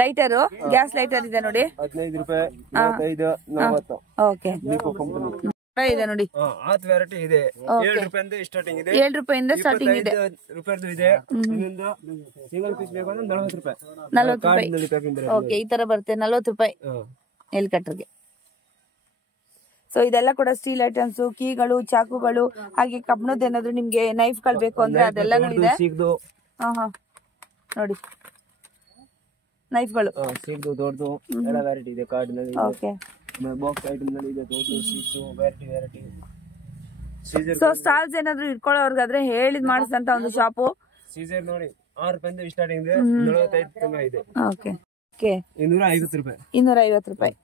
ಲೈಟರು, ಗ್ಯಾಸ್ ಲೈಟರ್ ಇದೆ ನೋಡಿ, 15 ರೂಪಾಯಿ 45 40. ಓಕೆ ನಿಕೋ ಕಂಪನಿ ಇದೆ ನೋಡಿ. ಆತ್ ವೆರೈಟಿ ಇದೆ, 7 ರೂಪಾಯಿಂದ ಸ್ಟಾರ್ಟಿಂಗ್ ಇದೆ, 7 ರೂಪಾಯಿಂದ ಸ್ಟಾರ್ಟಿಂಗ್ ಇದೆ. 25 ರೂಪಾಯಿದು ಇದೆ. ಇನ್ನೊಂದು ಸಿಂಗಲ್ ಪೀಸ್ ಬೇಕು ಅಂದ್ರೆ 40 ರೂಪಾಯಿ. 40 ರೂಪಾಯಿ. ಪ್ಯಾಕಿಂಗ್ ಓಕೆ ಈ ತರ ಬರುತ್ತೆ 40 ರೂಪಾಯಿ ನೆಲ್ ಕಟ್ಟರ್ಗೆ. ಸೊ ಇದೆಲ್ಲ ಕೂಡ ಸ್ಟೀಲ್ ಐಟಮ್ಸ್, ಕೀಗಳು, ಚಾಕುಗಳು, ಹಾಗೆ ಕಬ್ಣದ ಏನಾದ್ರು ನಿಮ್ಗೆ ನೈಫ್ ಗಳು ಬೇಕು ಅಂದ್ರೆ ಅದೆಲ್ಲಾನು ಇದೆ. ಸಿಗ್ದು ನೋಡಿ ನೈಫ್ಗಳು ಸಿಗ್ದು ದೊಡ್ಡದು ಎಲ್ಲ ವೆರೈಟಿ ಇದೆ. ಕಾರ್ಡಿನಲ್ಲಿ ಓಕೆ ಬಾಕ್ಸ್ ಐಟಮ್ ನಲ್ಲಿ ಇದೆ, ದೊಡ್ಡದು ಸಿಗ್ದು ವೆರೈಟಿ. ಸೊ ಸ್ಟಾಲ್ಸ್ ಏನಾದ್ರು ಇಟ್ಕೊಳ್ಳೋರ್ಗಾದ್ರೆ ಹೇಳಿದ್ ಮಾಡಿಸಿದಂತ ಒಂದು ಶಾಪು. ಸೀಸರ್ ನೋಡಿ 6 ರೂಪಾಯಿಂದ ಸ್ಟಾರ್ಟಿಂಗ್ ಇದೆ, 45 ತನಕ ಇದೆ. ಓಕೆ ಓಕೆ 250 ರೂಪಾಯಿ. 250 ರೂಪಾಯಿ.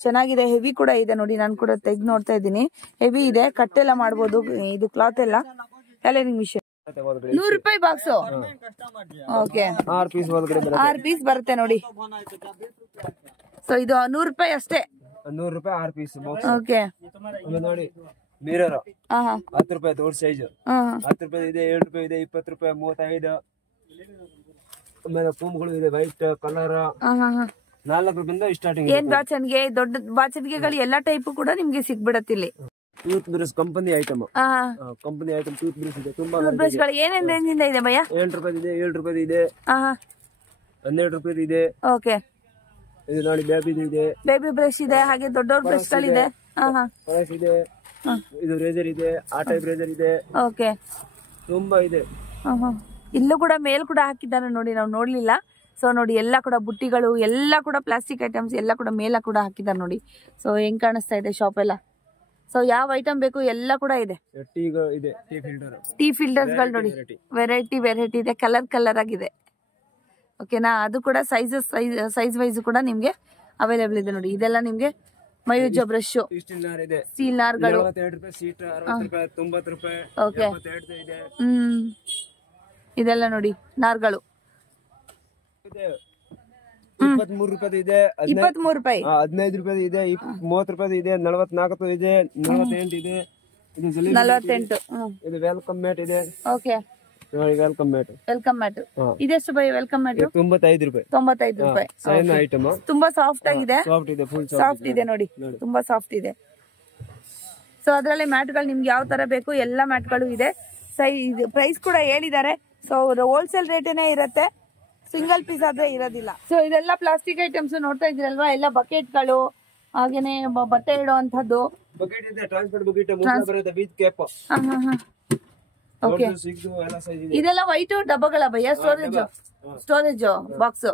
ಚೆನ್ನಾಗಿದೆ, ಹೆವಿ ಕೂಡ ಇದೆ ನೋಡಿ. ನಾನು ಕೂಡ ತೆಗ್ದು ನೋಡ್ತಾ ಇದ್ದೀನಿ, ಹೆವಿ ಇದೆ. ಕಟ್ಟೆಲ್ಲ ಮಾಡ್ಬೋದು, ಇದು ಕ್ಲಾತ್ ಎಲ್ಲ ಟೈಲರಿಂಗ್ ಮಿಷನ್. 100 ರೂಪಾಯಿ ಬಾಕ್ಸ್. ಓಕೆ 6 ಪೀಸ್ ಒಳಗಡೆ ಬರುತ್ತೆ. 6 ಪೀಸ್ ಬರುತ್ತೆ ನೋಡಿ. ಸೊ ಇದು 100 ರೂಪಾಯಿ ಅಷ್ಟೇ. 100 ರೂಪಾಯಿ 6 ಪೀಸ್ ಬಾಕ್ಸ್. ಓಕೆ ನೋಡಿ ಮಿರರ್ 10 ರೂಪಾಯಿ ದೊಡ್ಡ ಸೈಜ್, 10 ರೂಪಾಯಿ ಇದೆ, 7 ರೂಪಾಯಿ ಇದೆ, 20 ರೂಪಾಯಿ, 35. ಆಮೇಲೆ ಪೂಮ್ಗಳು ಇದೆ, ವೈಟ್ ಕಲರ್ 4 ರೂಪಾಯಿಂದ ಸ್ಟಾರ್ಟಿಂಗ್. ಏನ್ ಬಾಚಣಿಗೆ, ದೊಡ್ಡ ಬಾಚಣಿಗೆಗಳು ಎಲ್ಲಾ ಟೈಪ್ ಕೂಡ ನಿಮ್ಗೆ ಸಿಗ್ಬಿಡತ್ತಿಲ್ಲಿ. Tooth brush company item, company item tooth brush ಇದೆ, ತುಂಬಾ ಬ್ರಷ್ ಗಳು ಏನೇನ್ ರೇಂಜಿಂದ ಇದೆ ಭಯ್ಯ? 7 ರೂಪಾಯಿ ಇದೆ, 7 ರೂಪಾಯಿ ಇದೆ, 12 ರೂಪಾಯಿ ಇದೆ. ಓಕೆ ಇದು ನೋಡಿ ಬೇಬಿ ಇದೆ, ಬೇಬಿ ಬ್ರಷ್ ಇದೆ, ಹಾಗೆ ದೊಡ್ಡವ್ರ ಬ್ರಷ್ ಗಳಿದೆ, ಬ್ರಷ್ ಇದೆ, ಇದು ರೇಜರ್ ಇದೆ, ಆ ಟೈಪ್ ರೇಜರ್ ಇದೆ. ಓಕೆ ತುಂಬಾ ಇದೆ. ಇಲ್ಲೂ ಕೂಡ ಮೇಲ್ ಕೂಡ ಹಾಕಿದ್ದಾರೆ ನೋಡಿ, ನಾವು ನೋಡ್ಲಿಲ್ಲ. ಸೊ ನೋಡಿ ಎಲ್ಲ ಕೂಡ ಬುಟ್ಟಿಗಳು, ಎಲ್ಲ ಕೂಡ ಪ್ಲಾಸ್ಟಿಕ್ ಐಟಮ್ಸ್ ಎಲ್ಲ ಕೂಡ ಮೇಲ ಕೂಡ ಹಾಕಿದ್ದಾರೆ ನೋಡಿ. ಸೊ ಹೆಂಗ್ ಕಾಣಿಸ್ತಾ ಇದೆ ಶಾಪ್ ಎಲ್ಲ. ಸೊ ಯಾವ ಐಟಮ್ ಬೇಕು ಎಲ್ಲ ಕೂಡ ಇದೆ. ಟೀ ಫಿಲ್ಟರ್ಸ್ ಗಳು ನೋಡಿ, ವೆರೈಟಿ ಇದೆ, ಕಲರ್ ಆಗಿದೆ. ಓಕೆನಾ, ಅದು ಕೂಡ ಸೈಜ್ ವೈಸ್ ಕೂಡ ನಿಮ್ಗೆ ಅವೈಲೇಬಲ್ ಇದೆ ನೋಡಿ. ಇದೆಲ್ಲ ನಿಮ್ಗೆ ಮಯೂಜ ಬ್ರಷ್, ಸ್ಟೀಲ್ ನಾರ್ಗಳು. ಓಕೆ ಇದೆಲ್ಲ ನೋಡಿ ನಾರ್ಗಳು 23 ರೂಪಾಯಿ ಇದೆ, 23 ರೂಪಾಯಿ, 15 ರೂಪಾಯಿ ಇದೆ, 30 ರೂಪಾಯಿ ಇದೆ, 44 ಇದೆ, 48 ಇದೆ, ಇದು 48. ಇದು ವೆಲ್ಕಮ್ ಮ್ಯಾಟ್ ಇದೆ. ಓಕೆ ನೋಡಿ ವೆಲ್ಕಮ್ ಮ್ಯಾಟ್ ಇದೆಷ್ಟು ಬೈ? ವೆಲ್ಕಮ್ ಮ್ಯಾಟ್ 95 ರೂಪಾಯಿ. 95 ರೂಪಾಯಿ. ಸೈನ್ ಐಟಮ್, ತುಂಬಾ ಸಾಫ್ಟ್ ಆಗಿದೆ, ಸಾಫ್ಟ್ ಇದೆ, ಫುಲ್ ಸಾಫ್ಟ್ ಇದೆ ನೋಡಿ, ತುಂಬಾ ಸಾಫ್ಟ್ ಇದೆ. ಸೊ ಅದರಲ್ಲಿ ಮ್ಯಾಟ್ ಗಳು ನಿಮ್ಗೆ ಯಾವ ತರ ಬೇಕು ಎಲ್ಲ ಮ್ಯಾಟ್ ಗಳು ಇದೆ. ಪ್ರೈಸ್ ಕೂಡ ಹೇಳಿದ್ದಾರೆ. ಸೊ ಹೋಲ್ಸೇಲ್ ರೇಟೇನೆ ಇರುತ್ತೆ, ಸಿಂಗಲ್ ಪೀಸ್ ಆದ್ರೆ ಇರೋದಿಲ್ಲ. ಸೊ ಇದೆಲ್ಲ ಪ್ಲಾಸ್ಟಿಕ್ ಐಟಮ್ಸ್ ನೋಡ್ತಾ ಇದ್ರಲ್ವಾ, ಎಲ್ಲ ಬಕೆಟ್ ಗಳು, ಹಾಗೇನೆ ಬಟ್ಟೆ ಇಡುವಂತದ್ದು. ಬಕೆಟ್ ಇದೆ, ಟ್ರಾನ್ಸ್ಪೋರ್ಟ್ ಬಕೆಟ್ ಮುಂದೆ ಬರುತ್ತೆ ವಿತ್ ಕ್ಯಾಪ್. ಓಕೆ ಇದೆಲ್ಲ ವೈಟ್ ಡಬ್ಬಗಳ ಭಯ್ಯ? Storage box.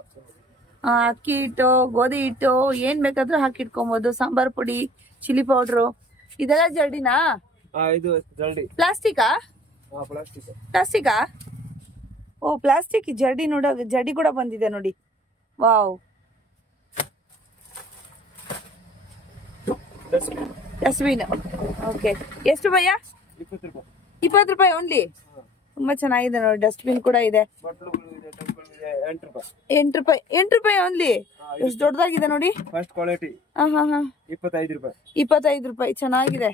ಅಕ್ಕಿ ಹಿಟ್ಟು, ಗೋಧಿ ಹಿಟ್ಟು, ಏನ್ ಬೇಕಾದ್ರೂ ಹಾಕಿಟ್ಕೊಬಹುದು. ಸಾಂಬಾರ್ ಪುಡಿ, ಚಿಲ್ಲಿ ಪೌಡ್ರು, ಇದೆಲ್ಲ ಜರ್ಡಿನಾ? ಇದು ಜರ್ಡಿ. ಪ್ಲಾಸ್ಟಿಕಾ? ಪ್ಲಾಸ್ಟಿಕಾ? ಓ ಪ್ಲಾಸ್ಟಿಕ್ ಜರ್ಡಿ. ಜರ್ಡಿ ಕೂಡ ಬಂದಿದೆ ನೋಡಿ. Wow, dustbin. ಓಕೆ ಎಷ್ಟು ಭಯ್ಯ? 20 ರೂಪಾಯಿ ಓನ್ಲಿ. ತುಂಬಾ ಚೆನ್ನಾಗಿದೆ ನೋಡಿ, ಡಸ್ಟ್ಬಿನ್ ಕೂಡ ಇದೆ. 8 ರೂಪಾಯಿ. 8 ರೂಪಾಯಿ ಓನ್ಲಿ. ಎಷ್ಟು ದೊಡ್ಡದಾಗಿದೆ ನೋಡಿ. First quality. 25 ರೂಪಾಯಿ. 25 ರೂಪಾಯಿ. ಚೆನ್ನಾಗಿದೆ.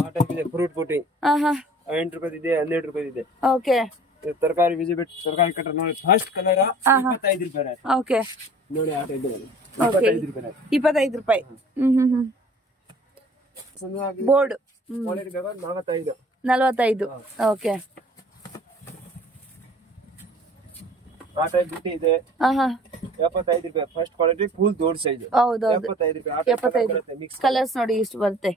ಆ ಟೈಪ್ ಇದೆ ಫ್ರೂಟ್ ಪುಟಿಂಗ್. 8 ರೂಪಾಯಿ ಇದೆ, 12 ರೂಪಾಯಿ ಇದೆ. ಓಕೆ ತರಕಾರಿ ವಿಜಿಬಿಟ್, ತರಕಾರಿ ಕಟ್ಟರ್ ನೋಡಿ, ಫಸ್ಟ್ ಕಲರ್ 25 ರೂಪಾಯಿ. ಓಕೆ ನೋಡಿ ಆ ಟೈಪ್ ಇದೆ 25 ರೂಪಾಯಿ. 25 ರೂಪಾಯಿ. ಬೋರ್ಡ್ ಕ್ವಾಲಿಟಿ ಬೇಕಾದ್ರೆ 45. 45. ಓಕೆ ಆ ಟೈಪ್ ಬುಟ್ಟಿ ಇದೆ. 75 ರೂಪಾಯಿ. ಫಸ್ಟ್ ಕ್ವಾಲಿಟಿ ಫುಲ್ ದೊಡ್ಡ ಸೈಜ್. ಹೌದು 75 ರೂಪಾಯಿ. 75 ಕಲರ್ಸ್ ನೋಡಿ ಇಷ್ಟು ಬರುತ್ತೆ.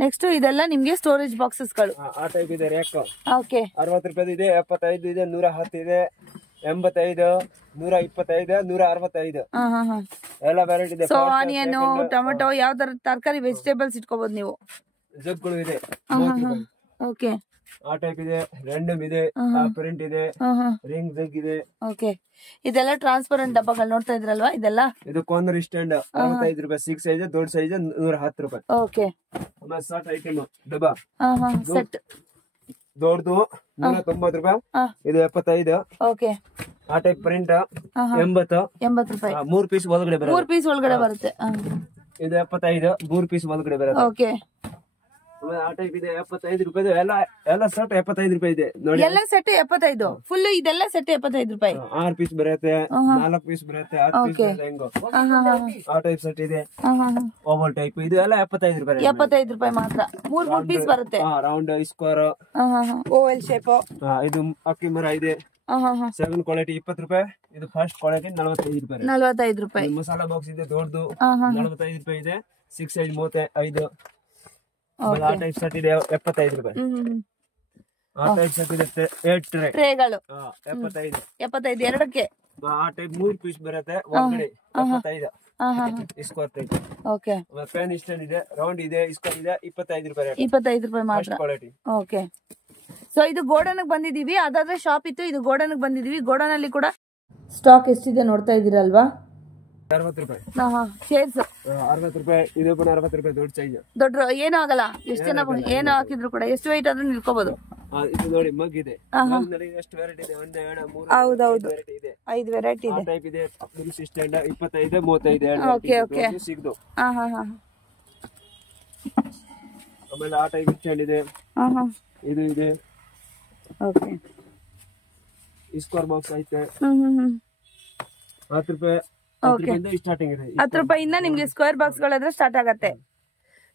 ನೆಕ್ಸ್ಟ್ ಇದೆಲ್ಲ ನಿಮ್ಗೆ ಸ್ಟೋರೇಜ್ ಬಾಕ್ಸಸ್ ಗಳು. ಆ ಟೈಪ್ ಇದೆ ರ್ಯಾಕ್. ಓಕೆ 60 ರೂಪಾಯಿ ಇದೆ, 75 ಇದೆ, 110 ಇದೆ, 85, 125, 165 ಎಲ್ಲ ವೆರೈಟಿ ಇದೆ. ಸೊ ಆನಿಯನ್, ಟೊಮೆಟೊ, ಯಾವ ತರ ತರಕಾರಿ ವೆಜಿಟೇಬಲ್ಸ್ ಇಟ್ಕೋಬಹುದು ನೀವು. ಜಗ್ಗಳು ಇದೆ. ಓಕೆ ಆ ಟೈಪ್ ಇದೆ, ರ್ಯಾಂಡಮ್ ಇದೆ, ಪ್ರಿಂಟ್ ಇದೆ, ರಿಂಗ್ ಜಗ್ ಇದೆ. ಓಕೆ ಇದೆಲ್ಲ ಟ್ರಾನ್ಸ್ಪರೆಂಟ್ ಡಬ್ಬಗಳು ನೋಡ್ತಾ ಇದ್ರಲ್ವಾ, ಇದೆಲ್ಲ ಇದು ಕಾರ್ನರ್ ಸ್ಟ್ಯಾಂಡ್ 65 ರೂಪಾಯಿ. 6 ಸೈಜ್, ದೊಡ್ಡ ಸೈಜ್ 110 ರೂಪಾಯಿ. ಓಕೆ ಆಮೇಲೆ ಸಾಟ್ ಐಟಮ್ ಡಬ್ಬ ಸೆಟ್ ದೊಡ್ಡದು 190 ರೂಪಾಯಿ. ಇದು 75. ಓಕೆ ಆ ಟೈಪ್ ಪ್ರಿಂಟ್ 80 ರೂಪಾಯಿ. 3 ಪೀಸ್ ಒಳಗಡೆ ಬರುತ್ತೆ. 3 ಪೀಸ್ ಒಳಗಡೆ ಬರುತ್ತೆ. ಇದು 75 3 ಪೀಸ್ ಒಳಗಡೆ ಬರುತ್ತೆ. ಓಕೆ. ಆ ಟೈಪ್ ಇದೆ 75 ರೂಪಾಯಿ. ಎಲ್ಲ ಸೆಟ್ 75 ರೂಪಾಯಿ ಇದೆ ನೋಡಿ. ಎಲ್ಲ ಸೆಟ್ 75 ಫುಲ್. ಇದೆಲ್ಲ ಸೆಟ್ 75 ರೂಪಾಯಿ. 6 ಪೀಸ್ ಬರುತ್ತೆ, 4 ಪೀಸ್ ಬರುತ್ತೆ, 10 ಪೀಸ್ ಬರುತ್ತೆ. ಹೆಂಗೋ ಆ ಟೈಪ್ ಸೆಟ್ ಇದೆ. ಓವಲ್ ಟೈಪ್ ಇದು ಎಲ್ಲ 75 ರೂಪಾಯಿ. 75 ರೂಪಾಯಿ ಮಾತ್ರ. 3 ಪೀಸ್ ಬರುತ್ತೆ. Round square Oval shape. ಇದು ಅಕ್ಕಿ ಮರ ಇದೆ. 7 ಕ್ವಾಲಿಟಿ 20 ರೂಪಾಯಿ. ಇದು ಫಸ್ಟ್ ಕ್ವಾಲಿಟಿ 45 ರೂಪಾಯಿ. 45 ರೂಪಾಯಿ. ಮಸಾಲಾ ಬಾಕ್ಸ್ ಇದೆ ದೊಡ್ಡದು 45 ರೂಪಾಯಿ ಇದೆ. 6 ಸೈಜ್ 35. ಆ ಟೈಪ್ ಸೆಟ್ ಇದೆ 75 ರೂಪಾಯಿ. ಆ ಟೈಪ್ ಸೆಟ್ ಇದೆ 8 ಟ್ರೇಗಳು 75 ಎರಡಕ್ಕೆ. ಆ ಟೈಪ್ 3 ಪೀಸ್ ಬರುತ್ತೆ ಒಳಗಡೆ 75 square type. Okay. Pen stand ಇದೆ, ರೌಂಡ್ ಇದೆ, ಸ್ಕ್ವೇರ್ ಇದೆ 25 ರೂಪಾಯಿ. 25 ರೂಪಾಯಿ ಮಾತ್ರ. ಕ್ವಾಲಿಟಿ. ಓಕೆ. ಸೊ ಇದು ಗೋಡನ್ ಬಂದಿದೀವಿ. ಅದಾದ್ರೆ ಶಾಪ್ ಇತ್ತು, ಇದು ಗೋಡನ್ ಬಂದಿದೀವಿ. ಗೋಡನ್ ಅಲ್ಲಿ ಕೂಡ ಸ್ಟಾಕ್ ಎಷ್ಟಿದೆ ನೋಡ್ತಾ ಇದೀರಲ್ವಾ. 60 ರೂಪಾಯಿ. ಶೇರ್ಸ್ 60 ರೂಪಾಯಿ. ಇದು ಕೂಡ 60 ರೂಪಾಯಿ ದೊಡ್ಡ ಸೈಜ್. ದೊಡ್ಡ ಏನೂ ಆಗಲ್ಲ. ಎಷ್ಟು ಜನ ಏನು ಹಾಕಿದ್ರು ಕೂಡ ಎಷ್ಟು ವೆಯ್ಟ್ ಆದ್ರೂ ನಿಲ್ಕೋಬಹುದು. ಇದು ನೋಡಿ ಮಗ್ ಇದೆ. ಎಷ್ಟು ವೆರೈಟಿ ಇದೆ? 1 2 3 ಹೌದೌದು, ವೆರೈಟಿ ಇದೆ. 5 ವೆರೈಟಿ ಇದೆ. ಟೈಪ್ ಇದೆ. Full stand 25 35 okay okay. ಸಿಗ್ದು. ಆಮೇಲೆ ಆ ಟೈಪ್ ಸ್ಟ್ಯಾಂಡ್ ಇದೆ. ಇದು ಇದೆ. ಓಕೆ. ಸ್ಕ್ವೇರ್ ಬಾಕ್ಸ್ ಐತೆ. 10 ರೂಪಾಯಿ. 10 ರೂಪಾಯಿಂದ ಸ್ಟಾರ್ಟಿಂಗ್ ಇದೆ. 10 ರೂಪಾಯಿಂದ ನಿಮ್ಗೆ ಸ್ಕ್ವೇರ್ ಬಾಕ್ಸ್ ಗಳಾದ್ರೆ ಸ್ಟಾರ್ಟ್ ಆಗತ್ತೆ.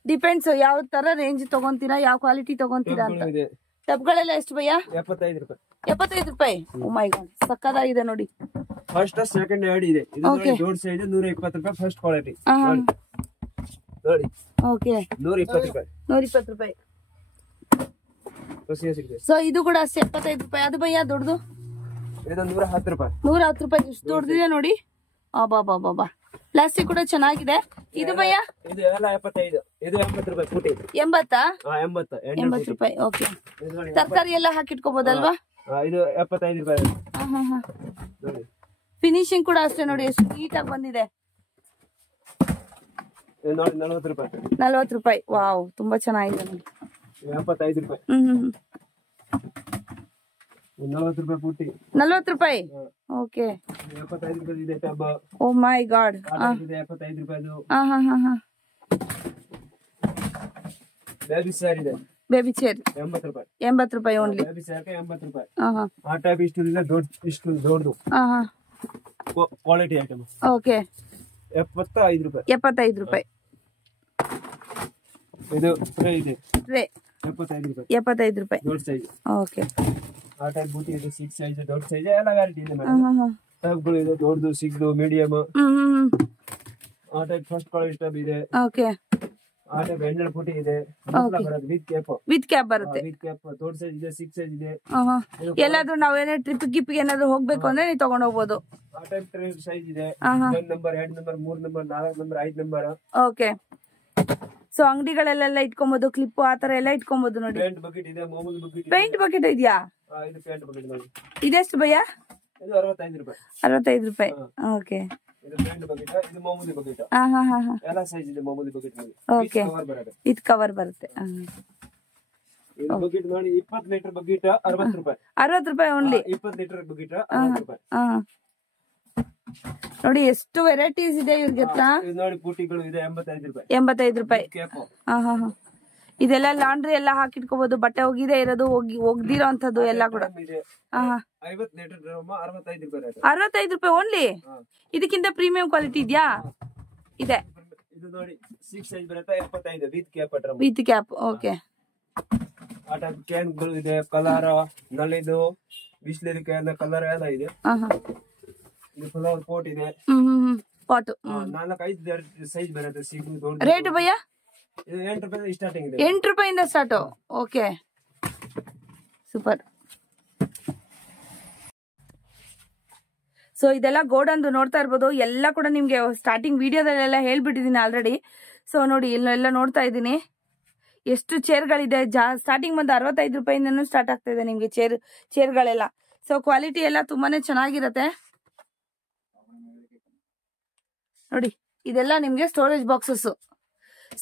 ಡಿಪೆಂಡ್ಸ್ ಯಾವ ತರ ರೇಂಜ್ ತಗೊಂತೀರಾ, ಯಾವ ಕ್ವಾಲಿಟಿ ತಗೊಂತೀರಾ ಅಂತ. ಟಬ್ಗಳೆಲ್ಲ ಎಷ್ಟು ಭಯ್ಯ? 75 ರೂಪಾಯಿ. 75 ರೂಪಾಯಿ. ಓ ಮೈ ಗಾಡ್, ಸಕ್ಕತ್ತಾಗಿದೆ ನೋಡಿ. ಫಸ್ಟ್ ಸೆಕೆಂಡ್ ಎರಡು ಇದೆ. ಇದು ನೋಡಿ ದೊಡ್ಡ ಸೈಜ್ 120 ರೂಪಾಯಿ ಫಸ್ಟ್ ಕ್ವಾಲಿಟಿ. ನೋಡಿ. ಓಕೆ. 120 ರೂಪಾಯಿ. 120 ರೂಪಾಯಿ. ಸೊ ಇದು ಕೂಡ ಅಷ್ಟೇ 75 ರೂಪಾಯಿ. ಅದು ಭಯ್ಯ ದೊಡ್ಡದು? ಇದು 110 ರೂಪಾಯಿ. 110 ರೂಪಾಯಿ. ಎಷ್ಟು ದೊಡ್ಡದಿದೆ ನೋಡಿ. ಬಾಬಾ ಪ್ಲಾಸ್ಟಿಕ್ ಕೂಡ ಚೆನ್ನಾಗಿದೆ. ಇದು ಭಯ್ಯ? ಇದು ಎಲ್ಲ 75. ಇದು 80 ರೂಪಾಯಿ ಫುಟಿ. 80? 80 ರೂಪಾಯಿ. ಓಕೆ. ತರಕಾರಿ ಎಲ್ಲ ಹಾಕಿಟ್ಕೋಬಹುದಲ್ವಾ? ಇದು 75 ರೂಪಾಯಿ. ಫಿನಿಶಿಂಗ್ ಕೂಡ ಅಷ್ಟೇ ನೋಡಿ, ಎಷ್ಟು ನೀಟಾಗಿ ಬಂದಿದೆ. ನೋಡಿ 40 ರೂಪಾಯಿ. 40 ರೂಪಾಯಿ. ವಾವ್, ತುಂಬಾ ಚೆನ್ನಾಗಿದೆ ನೋಡಿ. 75 ರೂಪಾಯಿ. 40 ರೂಪಾಯಿ ಫುಟಿ. 40 ರೂಪಾಯಿ. ಓಕೆ. 75 ರೂಪಾಯಿ ಇದೆ ಟಬ್. ಓ ಮೈ ಗಾಡ್. 75 ರೂಪಾಯಿ. ಬೇಬಿ ಚೇರ್ ಇದೆ. ಬೇಬಿ ಚೇರ್ 80 ರೂಪಾಯಿ. 80 ರೂಪಾಯಿ ಓನ್ಲಿ. ಬೇಬಿ ಚೇರ್ 80 ರೂಪಾಯಿ. ಆ ಟೈಪ್ ಇಷ್ಟು ಇಲ್ಲ, ಇಷ್ಟು ದೊಡ್ಡದು ಕ್ವಾಲಿಟಿ ಐಟಮ್. ಓಕೆ. 75 ರೂಪಾಯಿ. 75 ರೂಪಾಯಿ. ಇದು ಟ್ರೇ ಇದೆ. ಟ್ರೇ 75 ರೂಪಾಯಿ. 75 ರೂಪಾಯಿ. ದೊಡ್ಡ ಸೈಜ್. ಓಕೆ. ಆ ಟೈಪ್ ಬೂಟಿ ಇದೆ. 6 ಸೈಜ್ ದೊಡ್ಡ ಸೈಜ್ ಎಲ್ಲ ವೆರೈಟಿ ಇದೆ ಮೇಡಮ್. ಟಬ್ಗಳು ಇದೆ, ದೊಡ್ಡದು, ಸಿಗ್ದು, ಮೀಡಿಯಂ. ಆ ಟೈಪ್ ಫಸ್ಟ್ ಕ್ವಾಲಿಟಿ ಟಬ್ ಇದೆ. ಓಕೆ. ಆ ಟೈಪ್ 12 ಫುಟಿ ಇದೆ. With cap. ವಿತ್ ಕ್ಯಾಪ್ ಬರುತ್ತೆ. ವಿತ್ ಕ್ಯಾಪ್ ದೊಡ್ಡ ಸೈಜ್ ಇದೆ. 6 ಸೈಜ್ ಇದೆ. ಎಲ್ಲಾದ್ರೂ ನಾವೇನೋ ಟ್ರಿಪ್ ಗಿಪ್ ಏನಾದ್ರು ಹೋಗ್ಬೇಕು ಅಂದ್ರೆ ನೀವು ತಗೊಂಡ್ ಹೋಗ್ಬೋದು. ಆ ಟೈಪ್ ಟ್ರೇ ಸೈಜ್ ಇದೆ. 1 number, 2 number, 3 number, 4 number, 5 number. Okay. So ಅಂಗಡಿಗಳಲ್ಲೆಲ್ಲ ಇಟ್ಕೊಬಹುದು, ಕ್ಲಿಪ್ ಆತರ ಎಲ್ಲ ಇಟ್ಕೊಬಹುದು ನೋಡಿ. ಪೇಂಟ್ ಬಕೆಟ್ ಇದೆ, ಮಾಮೂಲಿ ಬಕೆಟ್. ಪೇಂಟ್ ಬಕೆಟ್ ಇದೆಯಾ? ಇದು ಪೇಂಟ್ ಬಕೆಟ್ ನೋಡಿ. ಇದೆಷ್ಟು ಭಯ್ಯ? ಇದು 65 ರೂಪಾಯಿ. 65 ರೂಪಾಯಿ. ಓಕೆ. ಇದು ಪೇಂಟ್ ಬಕೆಟ್, ಇದು ಮಾಮೂಲಿ ಬಕೆಟ್. ಎಲ್ಲ ಸೈಜ್ ಇದೆ ಮಾಮೂಲಿ ಬಕೆಟ್ ನೋಡಿ. ಓಕೆ. ಇದು ಕವರ್ ಬರುತ್ತೆ. ಇದು ಬಕೆಟ್ ನೋಡಿ 20 ಲೀಟರ್ ಬಕೆಟ್ 60 ರೂಪಾಯಿ. 60 ರೂಪಾಯಿ ಓನ್ಲಿ. 20 ಲೀಟರ್ ಬಕೆಟ್ 60 ರೂಪಾಯಿ. ನೋಡಿ ಎಷ್ಟು ವೆರೈಟೀಸ್ ಇದೆ ಇವ್ರಿಗೆ. ನೋಡಿ ಪುಟಿಗಳು ಇದೆ 85 ರೂಪಾಯಿ. 85 ರೂಪಾಯಿ. ಇದೆಲ್ಲ ಲಾಂಡ್ರಿ ಎಲ್ಲ ಹಾಕಿಟ್ಕೋಬಹುದು. ಬಟ್ಟೆ ಹೋಗಿದೆ ಇರೋದು, ಒಗ್ದಿರೋ ಅಂತದ್ದು ಎಲ್ಲ ಕೂಡ. 50 ಲೀಟರ್ ಡ್ರಮ್ 65 ರೂಪಾಯಿ. 65 ರೂಪಾಯಿ ಓನ್ಲಿ. ಇದಕ್ಕಿಂತ ಪ್ರೀಮಿಯಂ ಕ್ವಾಲಿಟಿ ಇದೆಯಾ? ಇದೆ. ಇದು ನೋಡಿ 6 ಸೈಜ್ ಬರುತ್ತೆ 75 with cap drum. With cap. Okay. ಆ ಟೈಪ್ ಕ್ಯಾನ್ಗಳು ಇದೆ, ಕಲರ್ ನಲ್ಲಿದು ಬಿಸ್ಲೇರಿ ಕ್ಯಾನ್ ಕಲರ್ ಎಲ್ಲ ಇದೆ. ಇದು ಫ್ಲವರ್ ಪೋಟ್ ಇದೆ. ಪಾಟ್ 4-5 ಸೈಜ್ ಬರುತ್ತೆ. ಸಿಗು ದೊಡ್ಡ. ರೇಟ್ ಭಯ್ಯ? ಇದು 8 ರೂಪಾಯಿ ಸ್ಟಾರ್ಟಿಂಗ್ ಇದೆ. 8 ರೂಪಾಯಿಂದ ಸ್ಟಾರ್ಟ್. Okay, super. ಸೊ ಇದೆಲ್ಲ ಗೋಡನ್ದು ನೋಡ್ತಾ ಇರ್ಬೋದು. ಎಲ್ಲ ಕೂಡ ನಿಮ್ಗೆ ಸ್ಟಾರ್ಟಿಂಗ್ ವಿಡಿಯೋದಲ್ಲೆಲ್ಲ ಹೇಳ್ಬಿಟ್ಟಿದ್ದೀನಿ ಆಲ್ರೆಡಿ. ಸೊ ನೋಡಿ ಇಲ್ಲೆಲ್ಲ ನೋಡ್ತಾ ಇದ್ದೀನಿ ಎಷ್ಟು ಚೇರ್ಗಳಿದೆ. ಸ್ಟಾರ್ಟಿಂಗ್ ಬಂದು 65 ರೂಪಾಯಿಂದನೂ ಸ್ಟಾರ್ಟ್ ಆಗ್ತಾ ಇದೆ ನಿಮ್ಗೆ ಚೇರ್ಗಳೆಲ್ಲ. ಸೊ ಕ್ವಾಲಿಟಿ ಎಲ್ಲ ತುಂಬಾನೇ ಚೆನ್ನಾಗಿರತ್ತೆ ನೋಡಿ. ಇದೆಲ್ಲ ನಿಮ್ಗೆ storage boxes,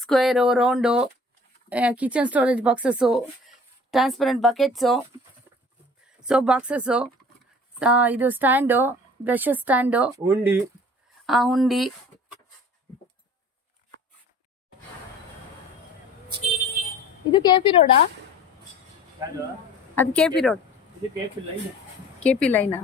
square, round, kitchen storage boxes, transparent buckets, soap boxes, ಇದು ಸ್ಟ್ಯಾಂಡು, ಬ್ರಷ್ ಸ್ಟ್ಯಾಂಡು, ಉಂಡಿ, ಹುಂಡಿ. ಇದು ಕೆಪಿ ರೋಡಾ? ಅದು ಕೆಪಿ ರೋಡ್, ಕೆಪಿ ಲೈನಾ?